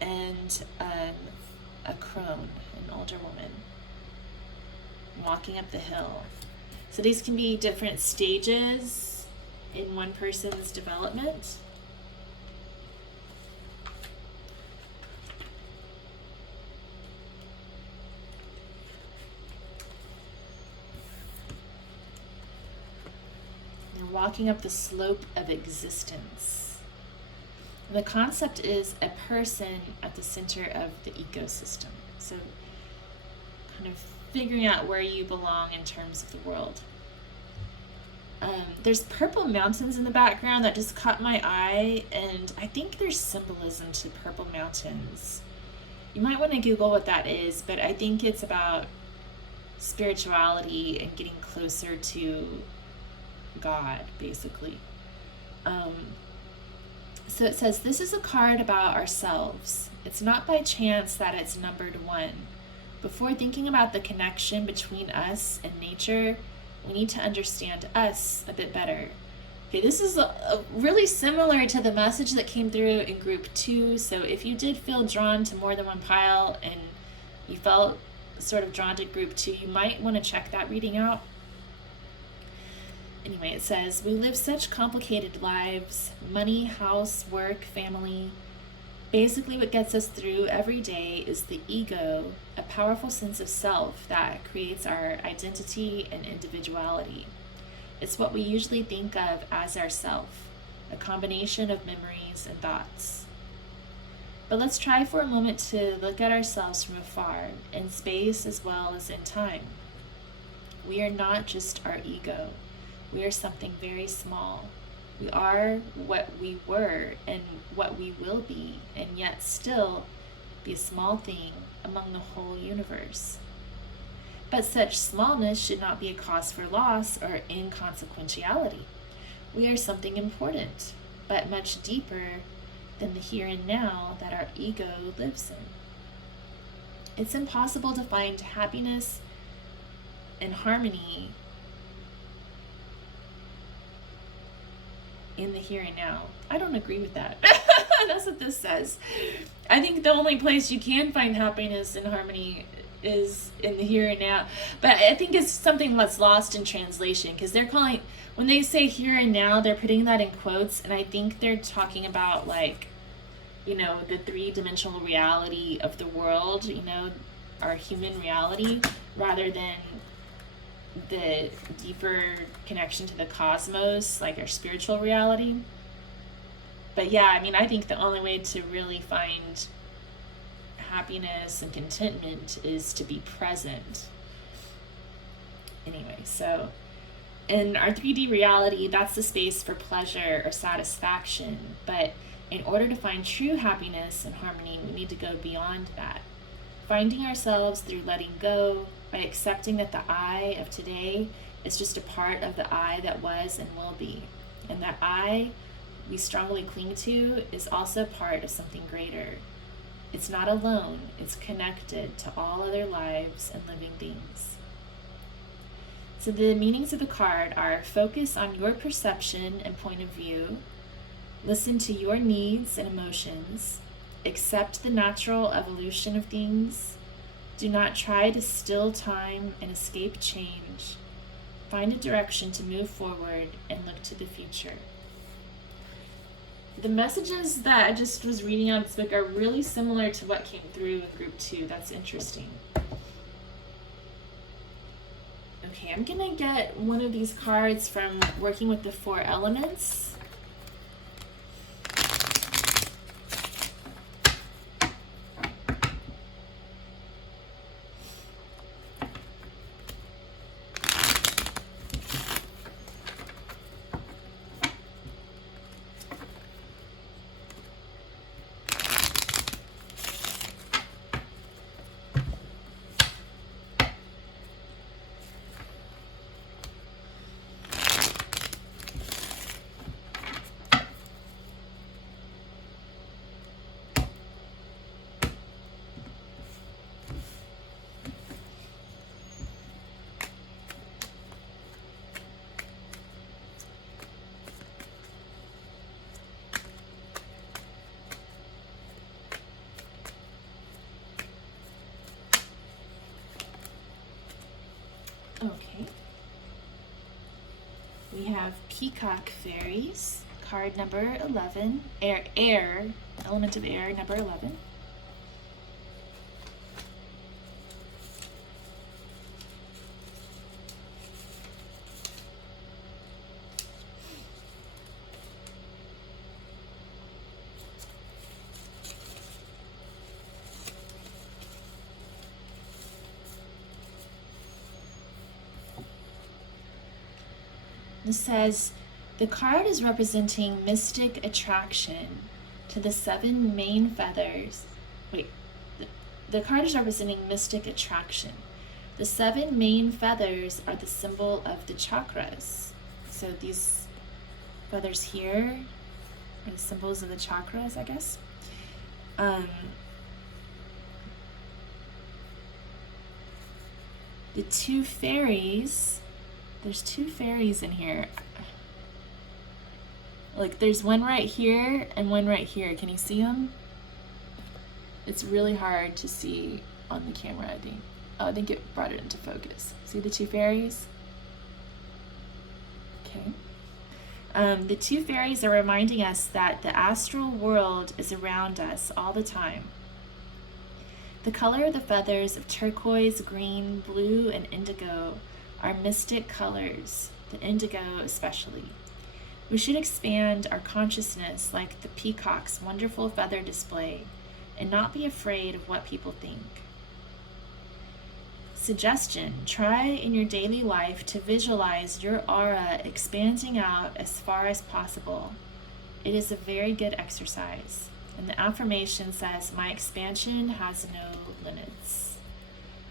and a crone, an older woman, walking up the hill. So these can be different stages in one person's development. They're walking up the slope of existence. And the concept is a person at the center of the ecosystem. So kind of figuring out where you belong in terms of the world. There's purple mountains in the background that just caught my eye, and I think there's symbolism to purple mountains. You might want to Google what that is, but I think it's about spirituality and getting closer to God, basically. So it says, this is a card about ourselves. It's not by chance that it's numbered 1. Before thinking about the connection between us and nature, we need to understand us a bit better. Okay, this is really similar to the message that came through in group 2. So if you did feel drawn to more than one pile and you felt sort of drawn to group 2, you might want to check that reading out. Anyway, it says, we live such complicated lives: money, house, work, family. Basically, what gets us through every day is the ego, a powerful sense of self that creates our identity and individuality. It's what we usually think of as ourself, a combination of memories and thoughts. But let's try for a moment to look at ourselves from afar, in space as well as in time. We are not just our ego. We are something very small. We are what we were and what we will be, and yet still be a small thing among the whole universe. But such smallness should not be a cause for loss or inconsequentiality. We are something important, but much deeper than the here and now that our ego lives in. It's impossible to find happiness and harmony in the here and now. I don't agree with that. That's what this says. I think the only place you can find happiness and harmony is in the here and now. But I think it's something that's lost in translation, because they're calling, when they say here and now, they're putting that in quotes, and I think they're talking about, like, you know, the 3-dimensional reality of the world, you know, our human reality, rather than the deeper connection to the cosmos, like our spiritual reality. But yeah, I mean, I think the only way to really find happiness and contentment is to be present. Anyway, so in our 3D reality, that's the space for pleasure or satisfaction. But in order to find true happiness and harmony, we need to go beyond that. Finding ourselves through letting go, by accepting that the I of today is just a part of the I that was and will be. And that I we strongly cling to is also part of something greater. It's not alone, it's connected to all other lives and living things. So the meanings of the card are: focus on your perception and point of view, listen to your needs and emotions, accept the natural evolution of things, do not try to still time and escape change, find a direction to move forward and look to the future. The messages that I just was reading out of this book are really similar to what came through in group 2. That's interesting. Okay, I'm gonna get one of these cards from working with the 4 elements. We have Peacock Fairies, card number 11, air, element of air, number 11. It says, the card is representing mystic attraction to the 7 main feathers. Wait, the card is representing mystic attraction. The 7 main feathers are the symbol of the chakras. So these feathers here are the symbols of the chakras, I guess. The 2 fairies, there's 2 fairies in here. Like there's one right here and one right here. Can you see them? It's really hard to see on the camera, I think. Oh, I think it brought it into focus. See the 2 fairies? Okay. The 2 fairies are reminding us that the astral world is around us all the time. The color of the feathers of turquoise, green, blue, and indigo are mystic colors, the indigo especially. We should expand our consciousness like the peacock's wonderful feather display and not be afraid of what people think. Suggestion: try in your daily life to visualize your aura expanding out as far as possible. It is a very good exercise. And the affirmation says, my expansion has no limits.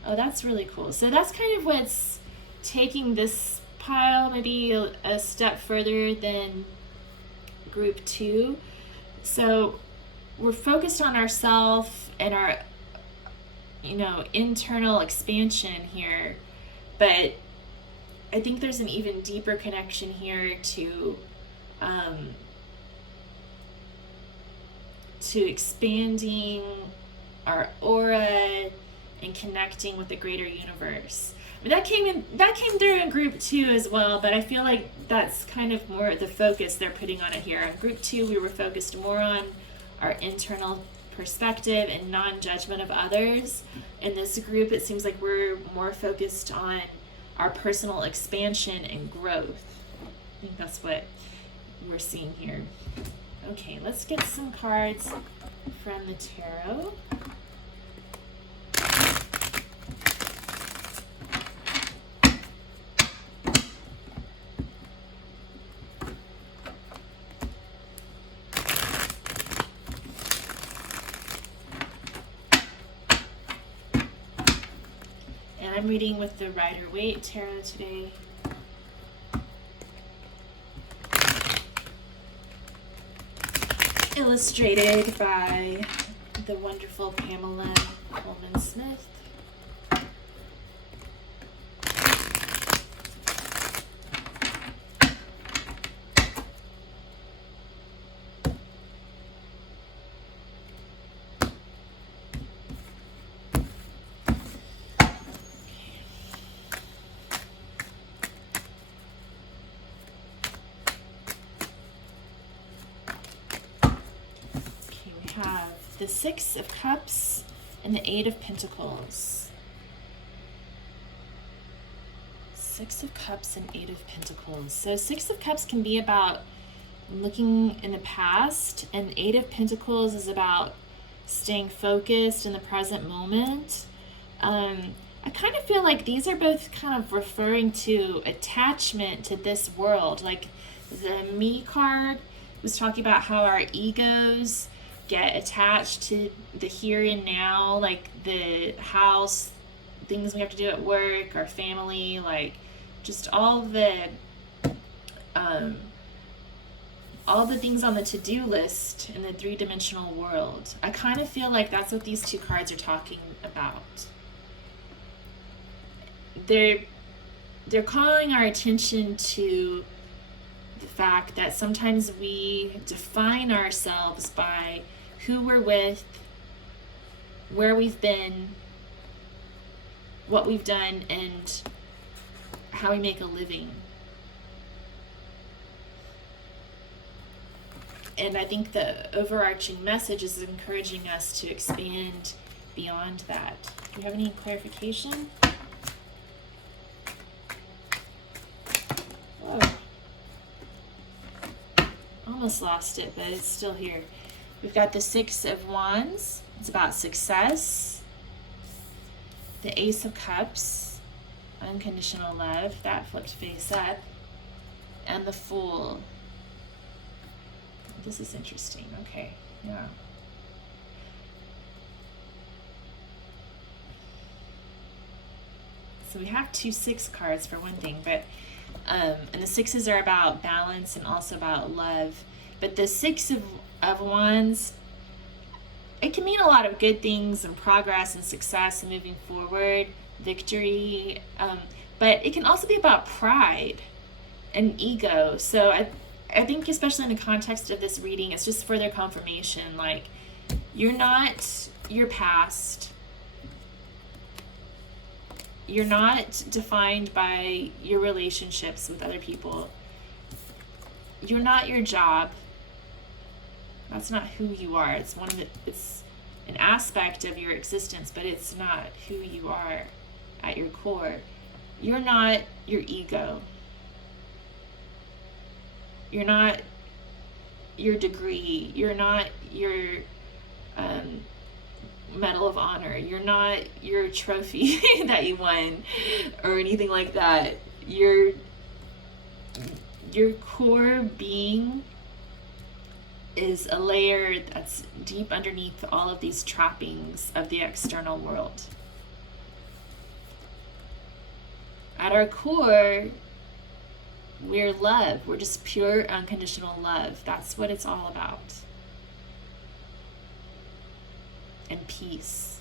Oh, that's really cool. So that's kind of what's taking this pile maybe a step further than group 2. So we're focused on ourselves and our internal expansion here, but I think there's an even deeper connection here to expanding our aura and connecting with the greater universe. I mean, that came through in group 2 as well, but I feel like that's kind of more the focus they're putting on it here. In group 2, we were focused more on our internal perspective and non-judgment of others. In this group, it seems like we're more focused on our personal expansion and growth. I think that's what we're seeing here. Okay, let's get some cards from the tarot. And I'm reading with the Rider-Waite tarot today. Illustrated by the wonderful Pamela Colman Smith. The 6 of Cups and the 8 of Pentacles. 6 of Cups and 8 of Pentacles. So 6 of Cups can be about looking in the past, and 8 of Pentacles is about staying focused in the present moment. I kind of feel like these are both kind of referring to attachment to this world. Like the Me card was talking about how our egos get attached to the here and now, like the house, things we have to do at work, our family, like just all the things on the to-do list in the 3-dimensional world. I kind of feel like that's what these 2 cards are talking about. They're calling our attention to the fact that sometimes we define ourselves by who we're with, where we've been, what we've done, and how we make a living. And I think the overarching message is encouraging us to expand beyond that. Do you have any clarification? Whoa. Almost lost it, but it's still here. We've got the Six of Wands. It's about success. The Ace of Cups, unconditional love. That flipped face up. And the Fool. This is interesting. Okay, yeah. So we have 2 6 cards for one thing, but and the 6s are about balance and also about love. But the Six of Wands, it can mean a lot of good things and progress and success and moving forward, victory. But it can also be about pride and ego. So I think especially in the context of this reading, it's just further confirmation. Like, you're not your past. You're not defined by your relationships with other people. You're not your job. That's not who you are. It's an aspect of your existence, but it's not who you are at your core. You're not your ego. You're not your degree. You're not your Medal of Honor. You're not your trophy that you won or anything like that. Your core being is a layer that's deep underneath all of these trappings of the external world. At our core, we're love. We're just pure, unconditional love. That's what it's all about. And peace.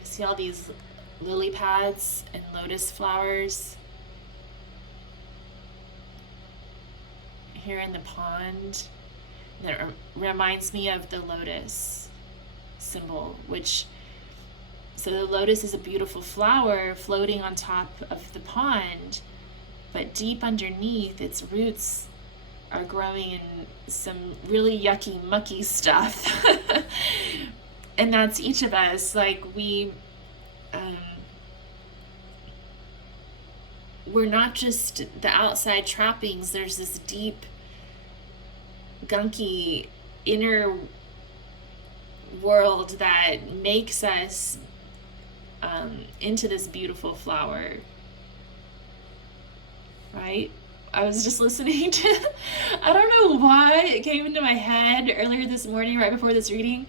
I see all these lily pads and lotus flowers here in the pond. That reminds me of the lotus symbol, so the lotus is a beautiful flower floating on top of the pond, but deep underneath, its roots are growing in some really yucky, mucky stuff. And that's each of us. Like, we're not just the outside trappings. There's this deep, gunky inner world that makes us into this beautiful flower, right? I was just listening to, I don't know why it came into my head earlier this morning, right before this reading,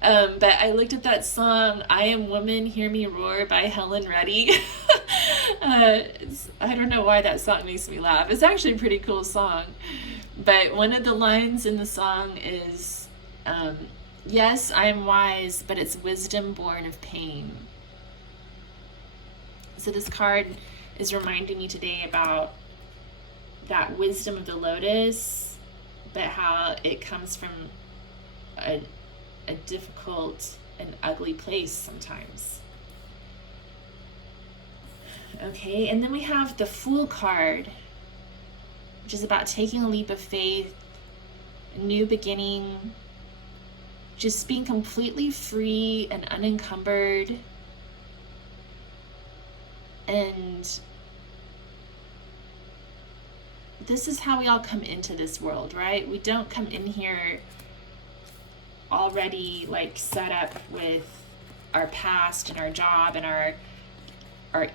but I looked at that song, I Am Woman, Hear Me Roar by Helen Reddy. I don't know why that song makes me laugh. It's actually a pretty cool song. But one of the lines in the song is, yes, I am wise, but it's wisdom born of pain. So this card is reminding me today about that wisdom of the lotus, but how it comes from a difficult and ugly place sometimes. Okay, and then we have the Fool card, which is about taking a leap of faith, a new beginning, just being completely free and unencumbered. And this is how we all come into this world, right? We don't come in here already like set up with our past and our job and our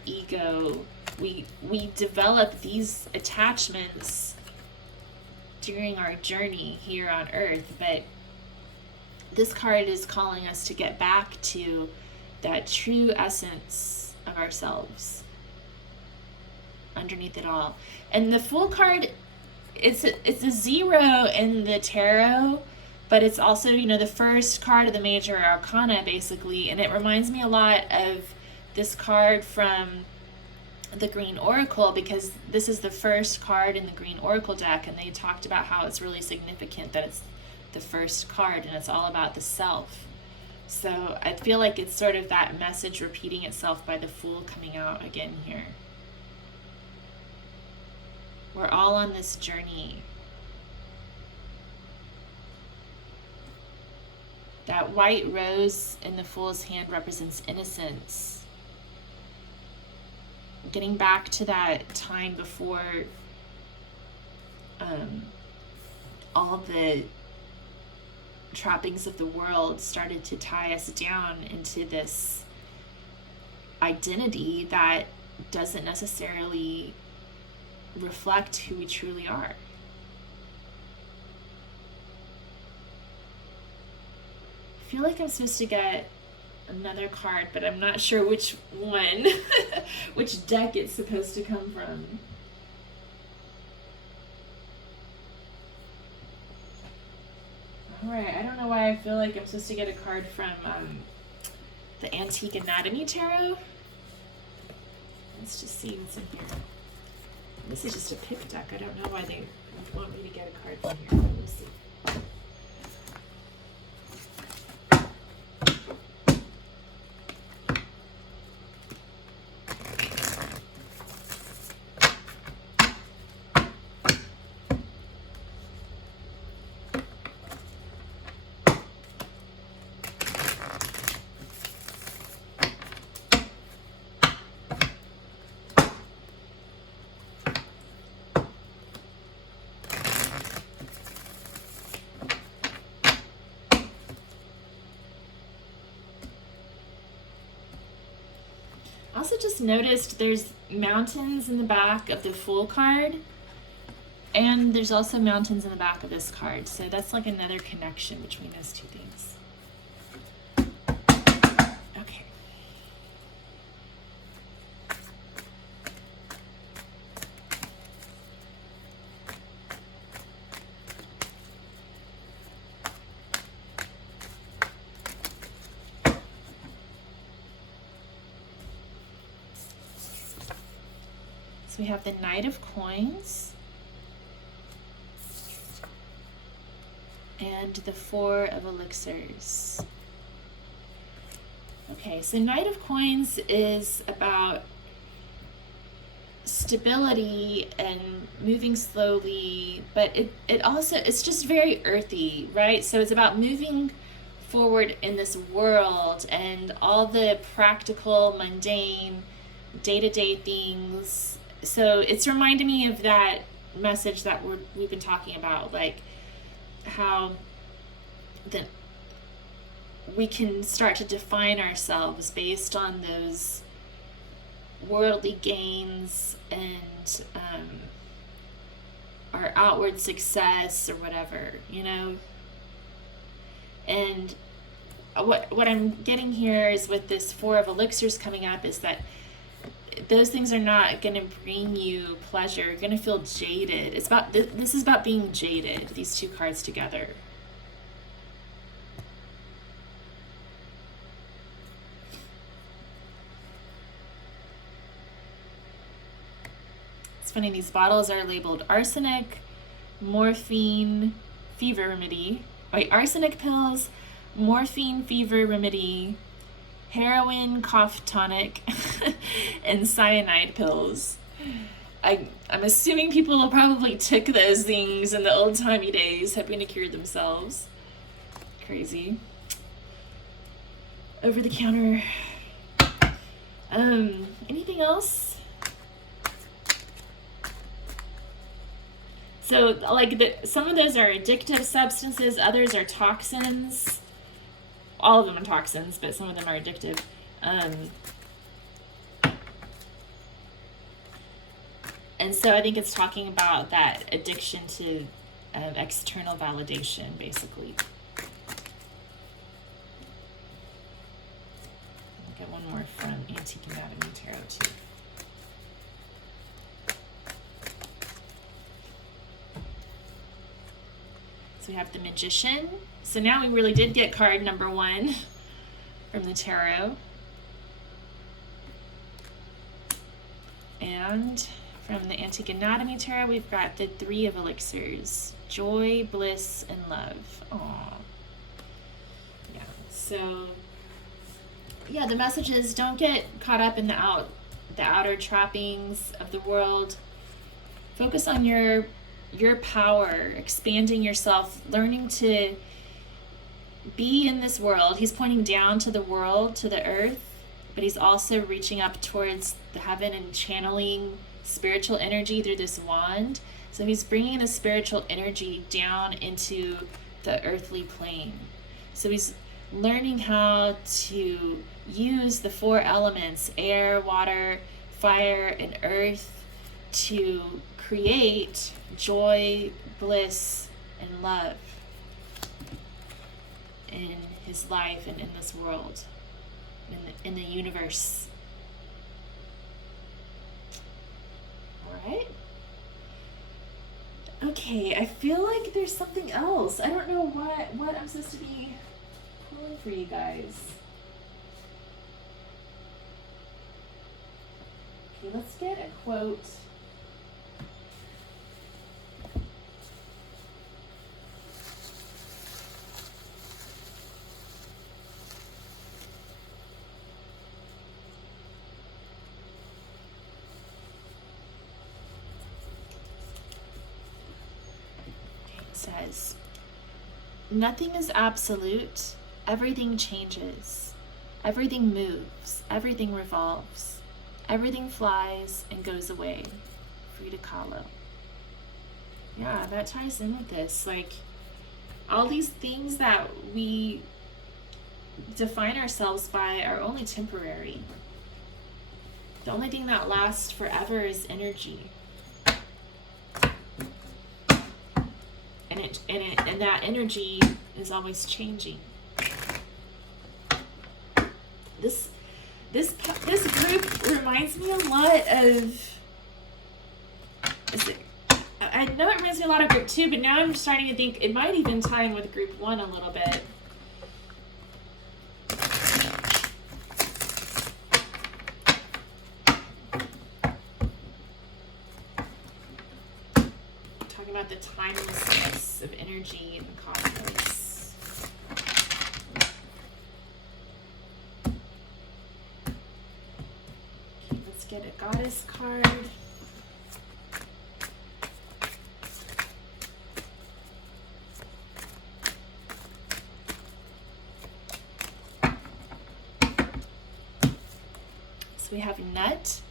ego. We develop these attachments during our journey here on earth, but this card is calling us to get back to that true essence of ourselves underneath it all. And the Fool card, it's a 0 in the tarot, but it's also, the first card of the major arcana, basically, and it reminds me a lot of this card from the Green Oracle, because this is the first card in the Green Oracle deck, and they talked about how it's really significant that it's the first card and it's all about the self, So I feel like it's sort of that message repeating itself by the Fool coming out again here. We're all on this journey. That white rose in the Fool's hand represents innocence. Getting back to that time before all the trappings of the world started to tie us down into this identity that doesn't necessarily reflect who we truly are. I feel like I'm supposed to get another card, but I'm not sure which one, which deck it's supposed to come from. Alright, I don't know why I feel like I'm supposed to get a card from the Antique Anatomy Tarot. Let's just see what's in here. This is just a pick deck. I don't know why they want me to get a card from here. Let me see. Also just noticed there's mountains in the back of the Fool card, and there's also mountains in the back of this card, so that's like another connection between those two things. Okay. So we have the Knight of Coins and the Four of Elixirs. Okay, so Knight of Coins is about stability and moving slowly, but it's just very earthy, right? So it's about moving forward in this world and all the practical, mundane, day-to-day things. So it's reminding me of that message that we've been talking about, like how we can start to define ourselves based on those worldly gains and our outward success or whatever, you know. And what I'm getting here is with this Four of Elixirs coming up is that those things are not going to bring you pleasure. You're going to feel jaded. It's about this is about being jaded, these two cards together. It's funny, these bottles are labeled arsenic, morphine, fever remedy. Wait, arsenic pills, morphine, fever remedy, heroin, cough tonic, and cyanide pills. I'm assuming people probably took those things in the old-timey days, hoping to cure themselves. Crazy. Over the counter. Anything else? So, like, some of those are addictive substances, others are toxins. All of them are toxins, but some of them are addictive. And so I think it's talking about that addiction to external validation, basically. I'll get one more from Antique Anatomy Tarot, too. So we have the Magician. So now we really did get card number 1 from the tarot. And from the Antique Anatomy Tarot, we've got the Three of Elixirs. Joy, bliss, and love. Aww. Yeah, let's So yeah, the message is don't get caught up in the outer trappings of the world. Focus on your power, expanding yourself, learning to be in this world. He's pointing down to the world, to the earth, but he's also reaching up towards the heaven and channeling spiritual energy through this wand. So he's bringing the spiritual energy down into the earthly plane. So he's learning how to use the 4 elements, air, water, fire, and earth, to create joy, bliss, and love in his life and in this world, in the universe. All right. Okay, I feel like there's something else. I don't know what I'm supposed to be pulling for you guys. Okay, let's get a quote. Says, nothing is absolute, everything changes, everything moves, everything revolves, everything flies and goes away. Frida Kahlo. Yeah, that ties in with this. Like, all these things that we define ourselves by are only temporary. The only thing that lasts forever is energy. And that energy is always changing. This group reminds me a lot of. I know it reminds me a lot of group 2, but now I'm starting to think it might even tie in with group 1 a little bit. About the timelessness of energy in the cosmos. Okay, let's get a goddess card. So we have Nut,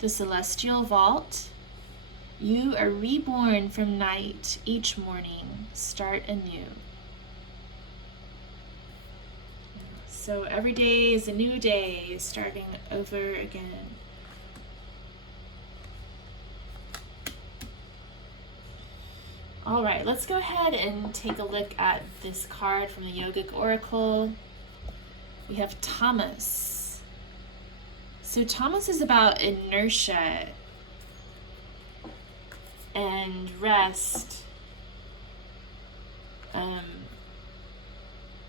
the celestial vault. You are reborn from night each morning. Start anew. So every day is a new day, starting over again. All right, let's go ahead and take a look at this card from the Yogic Oracle. We have Thomas. So Thomas is about inertia and rest,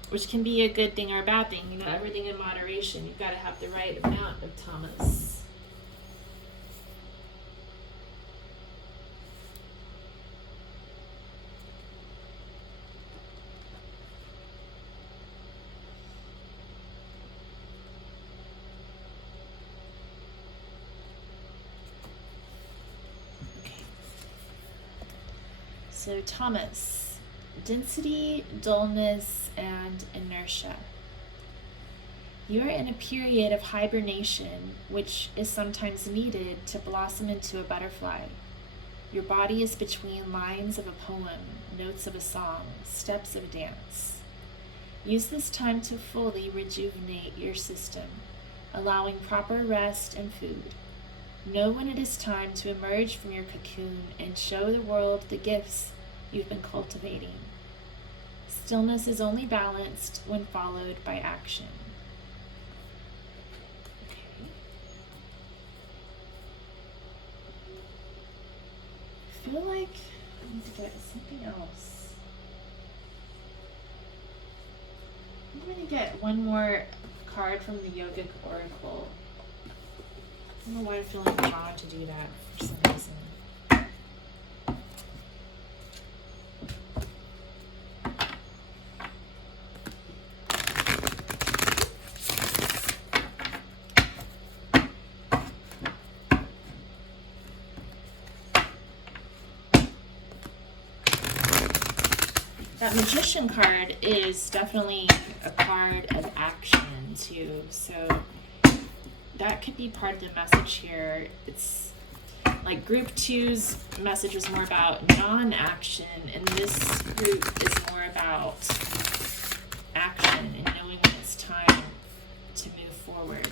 which can be a good thing or a bad thing. You know, everything in moderation. You've got to have the right amount of Thomas. So Thomas, density, dullness, and inertia. You are in a period of hibernation, which is sometimes needed to blossom into a butterfly. Your body is between lines of a poem, notes of a song, steps of dance. Use this time to fully rejuvenate your system, allowing proper rest and food. Know when it is time to emerge from your cocoon and show the world the gifts you've been cultivating. Stillness is only balanced when followed by action. Okay. I feel like I need to get something else. I'm going to get one more card from the Yogic Oracle. I don't know why I'm feeling drawn to do that for some reason. That Magician card is definitely a card of action too. So that could be part of the message here. It's like group 2's message was more about non-action, and this group is more about action and knowing when it's time to move forward.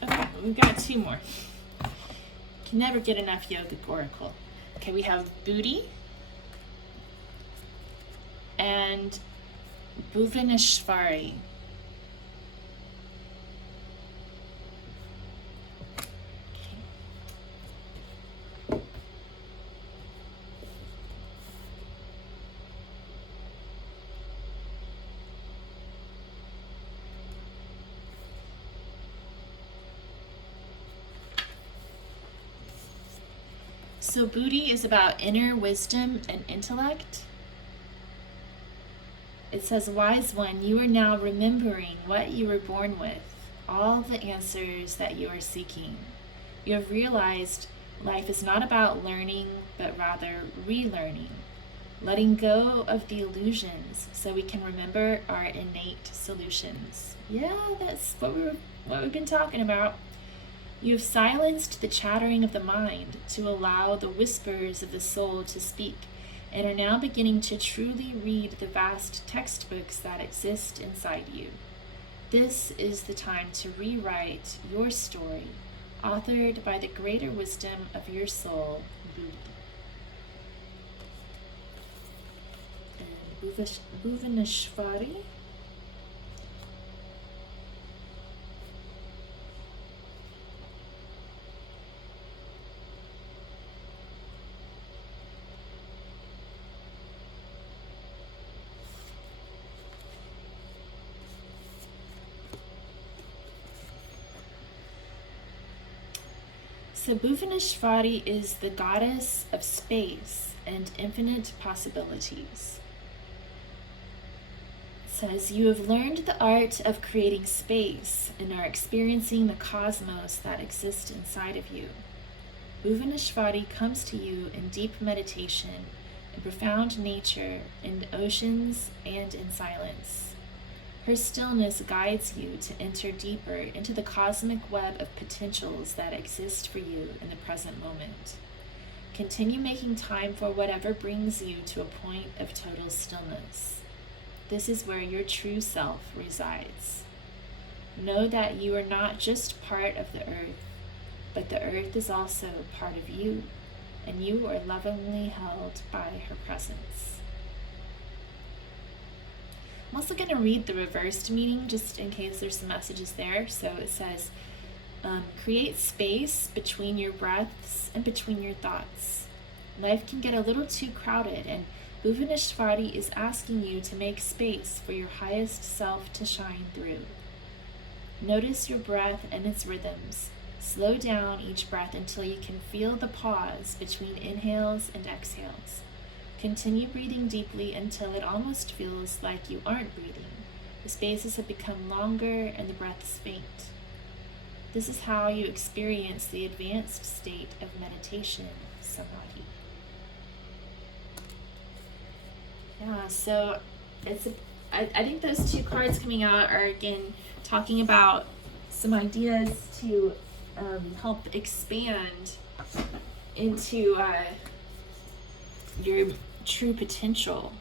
Okay, we've got 2 more. Can never get enough Yogic Oracle. Okay, we have Booty and Bhuvaneshwari. So Booty is about inner wisdom and intellect. It says, wise one, you are now remembering what you were born with, all the answers that you are seeking. You have realized life is not about learning, but rather relearning, letting go of the illusions so we can remember our innate solutions. Yeah, that's what we've been talking about. You have silenced the chattering of the mind to allow the whispers of the soul to speak, and are now beginning to truly read the vast textbooks that exist inside you. This is the time to rewrite your story, authored by the greater wisdom of your soul, Booty. And Bhuvaneshwari. So Bhuvaneshwari is the goddess of space and infinite possibilities. It says, you have learned the art of creating space and are experiencing the cosmos that exists inside of you. Bhuvaneshwari comes to you in deep meditation, in profound nature, in oceans, and in silence. Her stillness guides you to enter deeper into the cosmic web of potentials that exist for you in the present moment. Continue making time for whatever brings you to a point of total stillness. This is where your true self resides. Know that you are not just part of the earth, but the earth is also part of you, and you are lovingly held by her presence. I'm also going to read the reversed meaning just in case there's some messages there. So it says, create space between your breaths and between your thoughts. Life can get a little too crowded, and Bhuvaneshwari is asking you to make space for your highest self to shine through. Notice your breath and its rhythms. Slow down each breath until you can feel the pause between inhales and exhales. Continue breathing deeply until it almost feels like you aren't breathing. The spaces have become longer and the breaths faint. This is how you experience the advanced state of meditation, samadhi. Yeah, so I think those 2 cards coming out are again talking about some ideas to help expand into your true potential.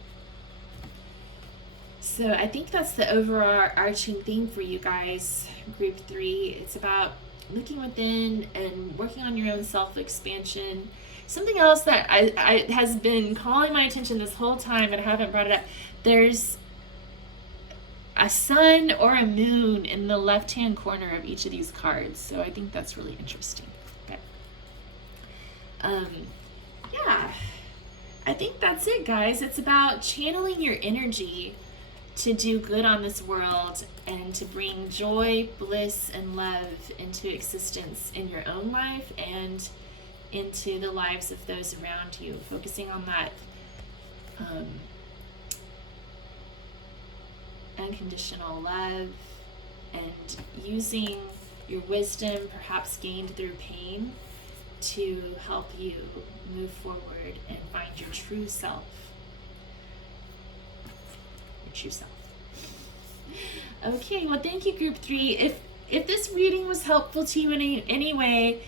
So I think that's the overarching theme for you guys, group 3. It's about looking within and working on your own self-expansion. Something else that I has been calling my attention this whole time and I haven't brought it up. There's a sun or a moon in the left-hand corner of each of these cards. So I think that's really interesting. Okay. Yeah. I think that's it, guys. It's about channeling your energy to do good on this world and to bring joy, bliss, and love into existence in your own life and into the lives of those around you. Focusing on that unconditional love and using your wisdom, perhaps gained through pain, to help you move forward and find your true self. Your true self. Okay, well, thank you, Group 3. If this reading was helpful to you in any way,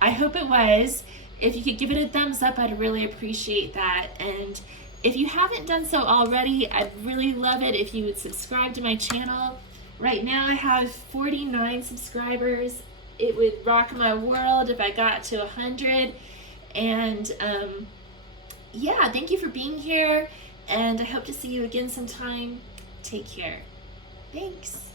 I hope it was. If you could give it a thumbs up, I'd really appreciate that. And if you haven't done so already, I'd really love it if you would subscribe to my channel. Right now I have 49 subscribers. It would rock my world if I got to 100. And yeah, thank you for being here. And I hope to see you again sometime. Take care. Thanks.